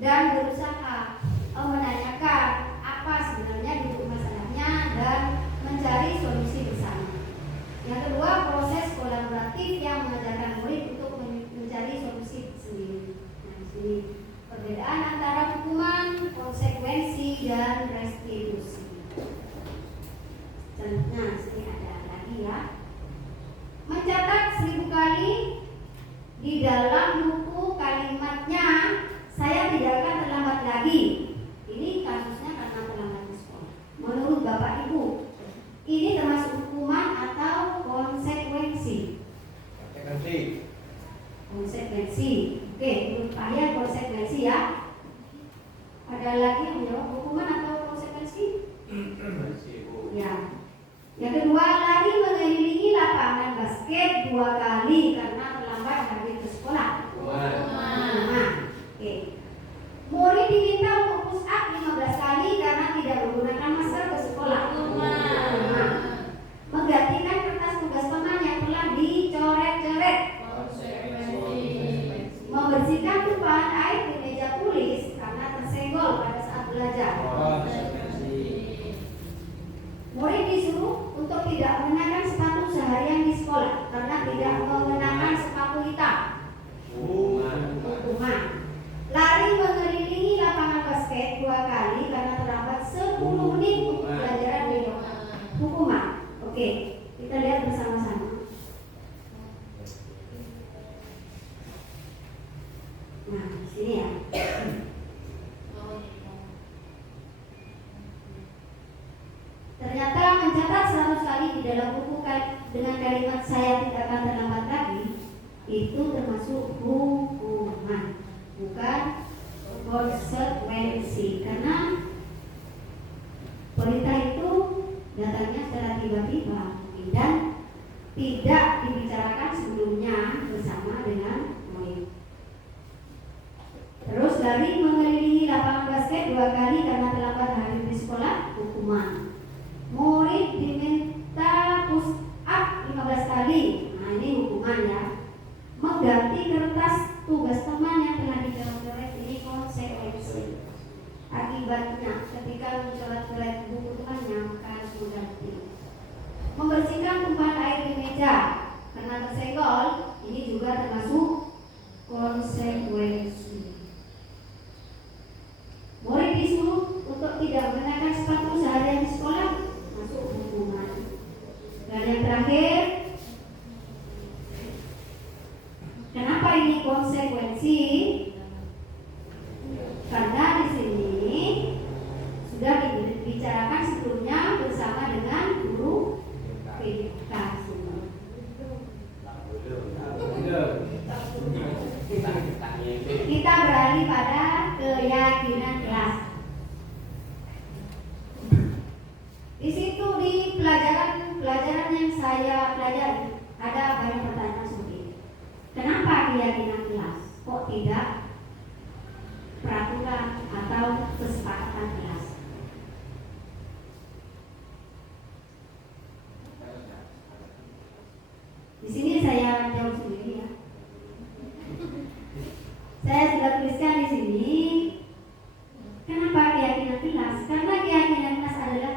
dan berusaha menanyakan apa sebenarnya duduk masalahnya dan mencari solusi bersama. Yang kedua, proses kolaboratif yang mengajarkan murid untuk mencari solusi sendiri. Nah, di sini perbedaan antara hukuman, konsekuensi, dan restitusi. Nah, sini ada lagi ya. Mencatat 1000 kali di dalam buku kalimatnya, saya tidak akan terlambat lagi. Ini kasusnya karena terlambat di sekolah. Menurut Bapak Ibu, ini termasuk hukuman atau konsekuensi? Konsekuensi. Oke, menurut saya konsekuensi ya. Ada lagi yang menjawab hukuman atau konsekuensi? Ya. Yang kedua, lari mengelilingi lapangan basket 2 kali karena terlambat hadir ke sekolah. Nah, oke. Murid diminta untuk push up 15 kali karena tidak menggunakan masker ke sekolah. Nah, menggantikan kertas tugas teman yang telah dicoret-coret. Membersihkan tumpahan air di meja tulis karena tersenggol pada saat belajar. Murid disuruh untuk tidak mengenakan sepatu seharian di sekolah karena tidak mengenakan sepatu hitam. Hukuman. Lari mengelilingi lapangan basket 2 kali karena terlambat 10 menit untuk pelajaran di luar. Hukuman. Oke, kita lihat bersama-sama. Nah, sini ya. Ternyata mencatat 100 kali di dalam buku dengan kalimat saya tidak akan terlambat lagi itu termasuk hukuman, bukan konsekuensi. Karena perintah itu datangnya secara tiba-tiba dan tidak dibicarakan sebelumnya bersama dengan murid. Terus dari mengelilingi lapangan basket 2 kali karena terlambat hadir di sekolah, hukuman. Murid diminta push up 15 kali. Nah, ini hukuman ya. Mengganti kertas tugas teman yang telah dicoret-coret, ini konsekuensi. Akibatnya ketika mencoret-coret buku temannya maka harus mengganti. Membersihkan tumpahan air di meja karena tersenggol, ini juga termasuk konsekuensi. Murid disuruh untuk tidak mengenakan sepatu seharian di sekolah, masuk hukuman. Dan yang terakhir, kenapa ini konsekuensi? Karena di sini sudah dibicarakan sebelumnya bersama dengan guru PK. Kita beralih pada keyakinan kelas. Di situ di pelajaran yang saya pelajari ada banyak pertanyaan seperti ini. Kenapa keyakinan kelas? Kok tidak peraturan atau kesepakatan kelas? Di sini saya jawab sendiri ya. Saya sudah tuliskan di sini. Kenapa keyakinan kelas? Karena keyakinan kelas adalah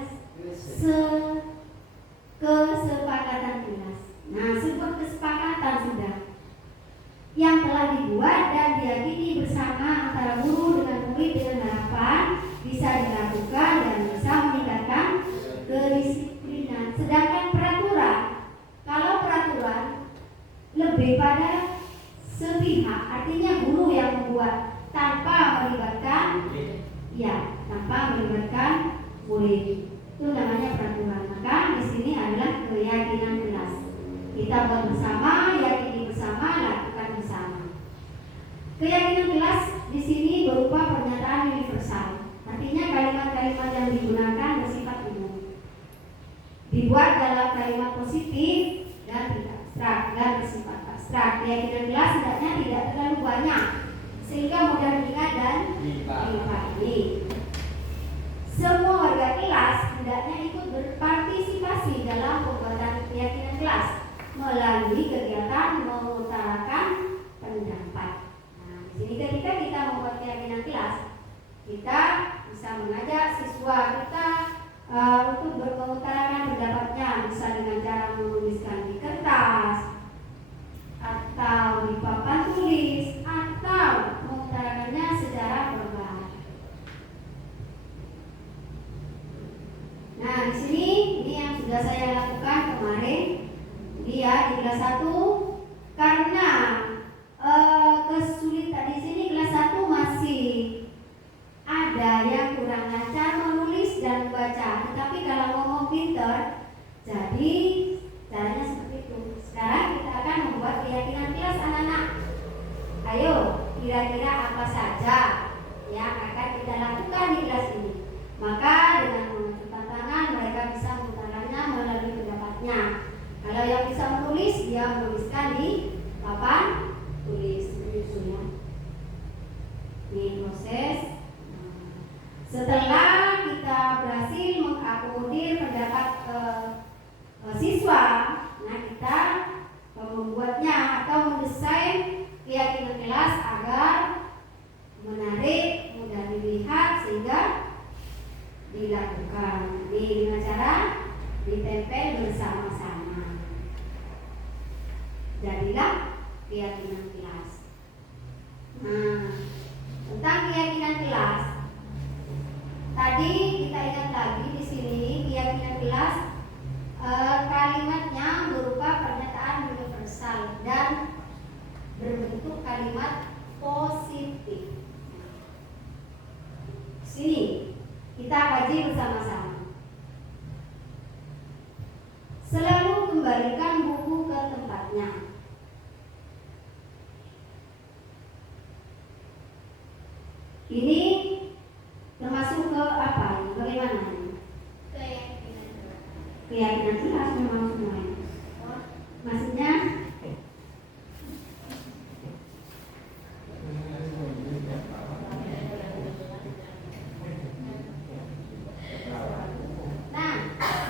kesepakatan kelas. Nah, sebuah kesepakatan sudah yang telah dibuat dan diyakini bersama antara guru dengan murid dengan harapan di bisa dilakukan dan bisa meningkatkan kedisiplinan. Sedangkan peraturan, kalau peraturan lebih pada sepihak, artinya guru yang membuat tanpa melibatkan murid. Itu namanya peraturan. Maka di sini adalah keyakinan kelas. Kita buat bersama, yakini bersama, lakukan bersama. Keyakinan kelas di sini berupa pernyataan universal. Artinya kalimat-kalimat yang digunakan bersifat umum. Dibuat dalam kalimat positif dan tidak abstrak dan bersifat abstrak. Keyakinan kelas hendaknya tidak terlalu banyak sehingga mudah diingat dan dipahami. Semua warga kelas hendaknya ikut berpartisipasi dalam pembuatan keyakinan kelas melalui kegiatan mengutarakan pendapat. Nah, di sini ketika kita membuat keyakinan kelas, kita bisa mengajak siswa kita untuk mengutarakan pendapatnya, bisa dengan cara menuliskan di kertas atau di papan tulis atau mengutarakannya secara verbal. Nah, di sini ini yang sudah saya lakukan kemarin, dia di kelas 1 karena kesulitan di sini kelas 1 masih ada yang kurang lancar menulis dan membaca, tetapi kalau ngomong pinter, jadi caranya seperti itu. Sekarang kita akan membuat keyakinan kelas anak-anak. Ayo, kira-kira apa saja yang akan kita lakukan di kelas ini? Maka dengan mengajukan tangan mereka bisa mengutarakannya melalui pendapatnya. Kalau yang bisa menulis, dia menuliskan di papan tulis. Menyusunnya. Ini proses. Setelah kita berhasil mengakomodir pendapat siswa, nah kita membuatnya atau mendesain keyakinan kelas agar menarik, mudah dilihat sehingga dilakukan. Ini dengan cara ditempel bersama-sama. Jadilah keyakinan kelas. Nah, tentang keyakinan kelas, tadi kita ingat lagi di sini keyakinan kelas kalimatnya berupa pernyataan universal dan berbentuk kalimat positif. Sini kita kaji bersama-sama. Selalu kembalikan buku ke tempatnya. Ini termasuk ke apa? Bagaimana? Keyakinan kelas memang semuanya. Maksudnya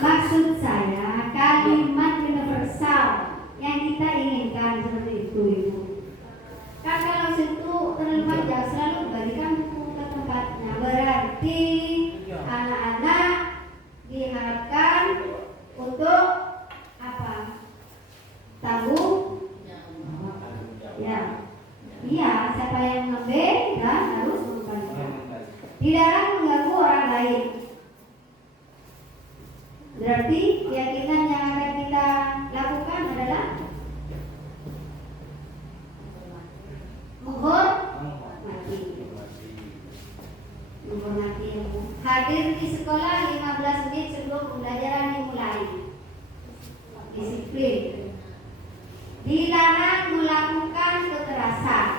maksud saya kalimat universal yang kita inginkan seperti itu, Ibu. Kan kalau situ terlalu panjang, selalu kembalikan buku ke tempatnya. Berarti anak-anak diharapkan untuk apa? Tanggung ya. Iya, siapa yang mengambil dan harus mengembalikan. Dilarang mengganggu orang lain. Berarti keyakinan yang akan kita lakukan adalah menghormati ilmu. Hadir di sekolah 15 menit sebelum pembelajaran dimulai. Disiplin. Dilarang melakukan kekerasan.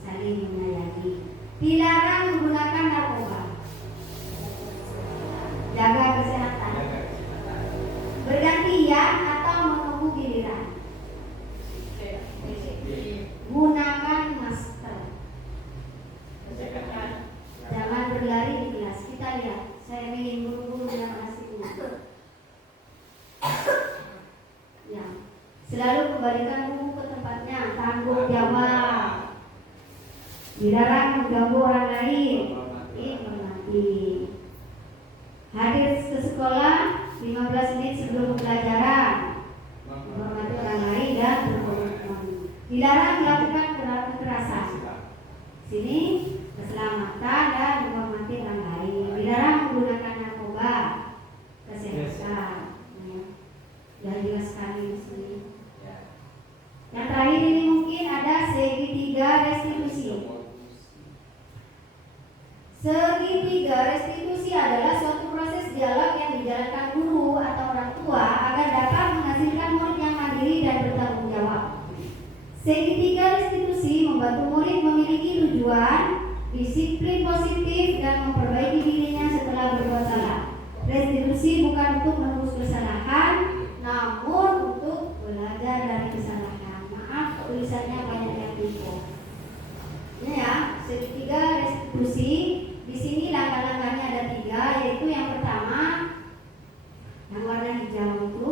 Saling menyayangi. Dilarang menggunakan narkoba. Jaga kesehatan. Bergantian atau menunggu giliran. Gunakan masker. Jangan berlari di kelas. Kita lihat. Saya ingin guru-guru yang masih ya. Selalu kembalikan buku ke tempatnya. Tanggung jawab. Dilarang mengganggu orang lain. Hormati. Hadir ke sekolah 15 menit sebelum pembelajaran. Menghormati orang lain dan berkomitmen. Dilarang melakukan kekerasan. Sini keselamatan dan menghormati orang lain. Dilarang menggunakan narkoba, kesehatan. Ya jelas sekali di sini. Yang terakhir ini mungkin ada segitiga restitusi. Segitiga restitusi adalah suatu proses dialog yang dijalankan guru atau orang tua agar dapat menghasilkan murid yang mandiri dan bertanggung jawab. Segitiga restitusi membantu murid memiliki tujuan, disiplin positif, dan memperbaiki dirinya setelah berbuat salah. Restitusi bukan untuk menebus kesalahan, namun untuk belajar dari kesalahan. Maaf, tulisannya banyak yang typo. Ini ya, segitiga restitusi. Di sini langkah-langkahnya ada 3, yaitu yang pertama, yang warna hijau itu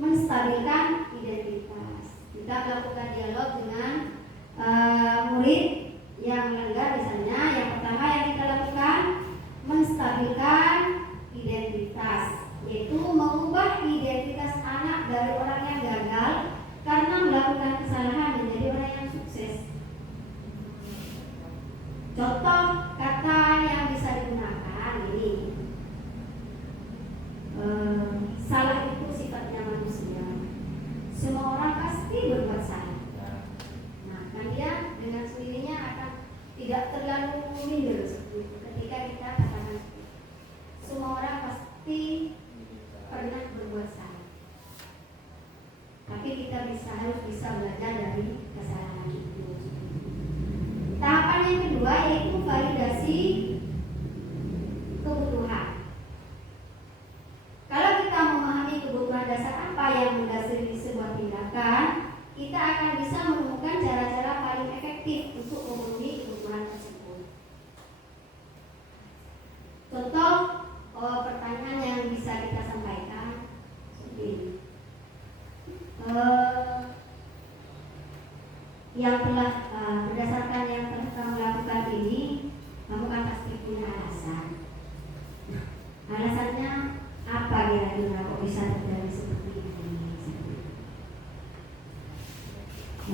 menstabilkan identitas. Kita melakukan dialog dengan murid yang melanggar, misalnya yang pertama yang kita lakukan menstabilkan identitas, yaitu mengubah identitas anak dari orang yang gagal karena melakukan kesalahan menjadi orang yang sukses. Contoh kata yang bisa digunakan ini, salah itu sifatnya manusia. Semua orang pasti berbuat salah. Nah, kan dia dengan sendirinya akan tidak terlalu minder ketika kita katakan semua orang pasti pernah berbuat salah. Tapi kita harus bisa belajar dari kesalahan itu. Tahapan yang kedua yaitu validasi kebutuhan. Kalau kita memahami kebutuhan dasar apa yang mendasari sebuah tindakan, kita akan bisa menemukan cara-cara paling efektif untuk memenuhi kebutuhan tersebut. Contoh pertanyaan yang bisa kita sampaikan seperti ini. Yang telah berdasarkan yang telah kamu lakukan ini, kamu kan pasti punya alasan. Alasannya apa kira-kira kok bisa terjadi seperti ini?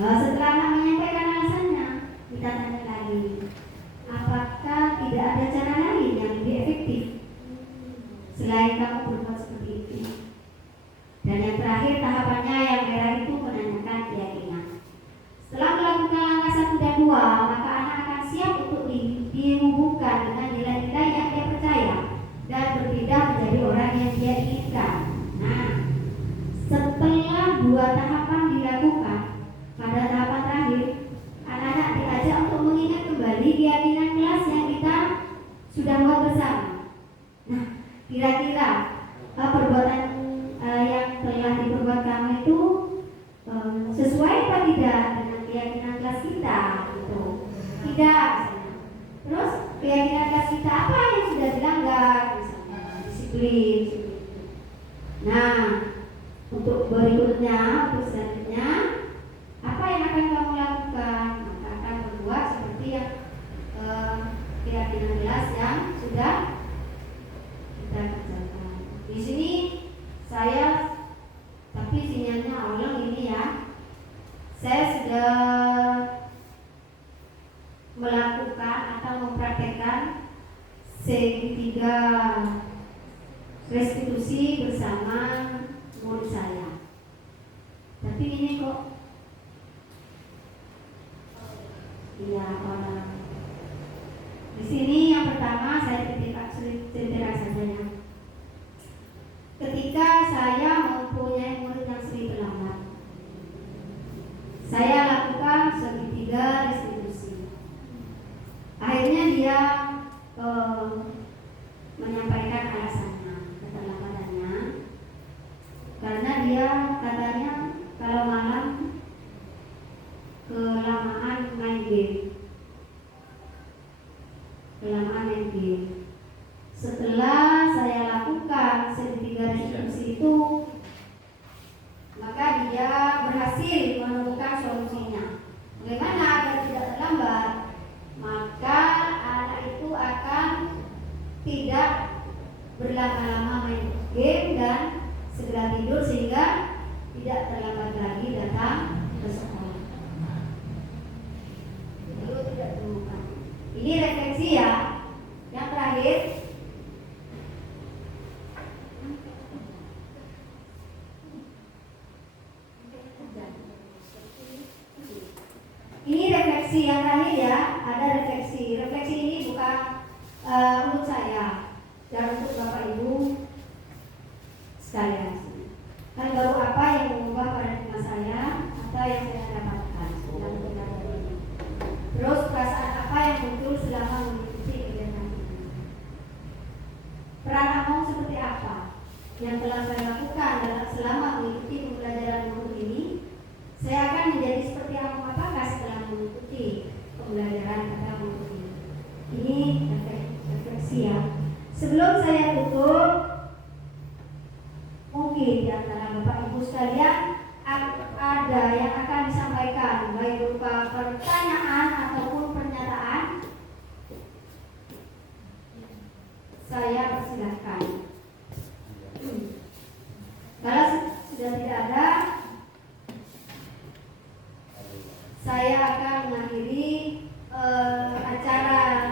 Nah, setelah kamu menyampaikan alasannya, kita tanya lagi, apakah tidak ada cara lain yang lebih efektif selain kamu berbuat seperti itu? Dan yang terakhir tahapannya yang merah itu menanyakan keyakinan. Setelah melakukan langkah 1 dan 2, maka anak akan siap untuk dihubungkan dengan nilai-nilai yang dia percaya dan berpindah menjadi orang yang dia inginkan. Nah, setelah 2 tahapan dilakukan, pada tahapan terakhir, anak-anak diajak untuk mengingat kembali keyakinan kelas yang kita sudah buat bersama. Nah, kira-kira perbuatan yang telah diperbuat kamu itu sesuai atau tidak dengan keyakinan kelas kita? Gitu. Tidak. Terus keyakinan kelas kita apa yang sudah dilanggar? Misalnya disiplin. Nah, untuk berikutnya, untuk selanjutnya, apa yang akan kamu lakukan? Maka akan berbuat seperti yang keyakinan kelas yang sudah kita kerjakan. Di sini saya, tapi sinyalnya ulang ini ya. Saya sudah melakukan atau mempraktekkan segitiga restitusi bersama murid saya. Tapi ini kok orang. Di sini yang pertama saya ceritakan saja ya. Ketika saya mempunyai murid yang sering terlambat, saya lakukan segitiga restitusi. Akhirnya dia menyampaikan alasannya, keterlambatannya, karena dia katanya kalau malam kelamaan main game. Setelah saya lakukan segitiga restitusi itu, maka dia berhasil menemukan solusinya. Bagaimana agar tidak terlambat? Maka anak itu akan tidak berlama-lama main game dan segera tidur sehingga tidak terlambat lagi datang ke sekolah. refleksi yang terakhir ya, ada refleksi. Refleksi ini bukan untuk saya dan untuk Bapak Ibu sekalian. Kan baru apa yang mengubah paradigma saya, apa yang saya dapatkan dalam kegiatan ini. Terus perasaan apa yang muncul selama mengikuti kegiatan ini. Peran Among seperti apa yang telah saya lakukan selama mengikuti pembelajaran modul ini. Saya akan menjadi seperti Among apakah setelah mengikuti pembelajaran pada modul ini. Ini refleksi ya. Sebelum saya tutup, mungkin di antara Bapak Ibu sekalian ada yang akan disampaikan baik berupa pertanyaan ataupun pernyataan. Saya persilahkan. Kalau sudah tidak ada, saya akan mengakhiri acara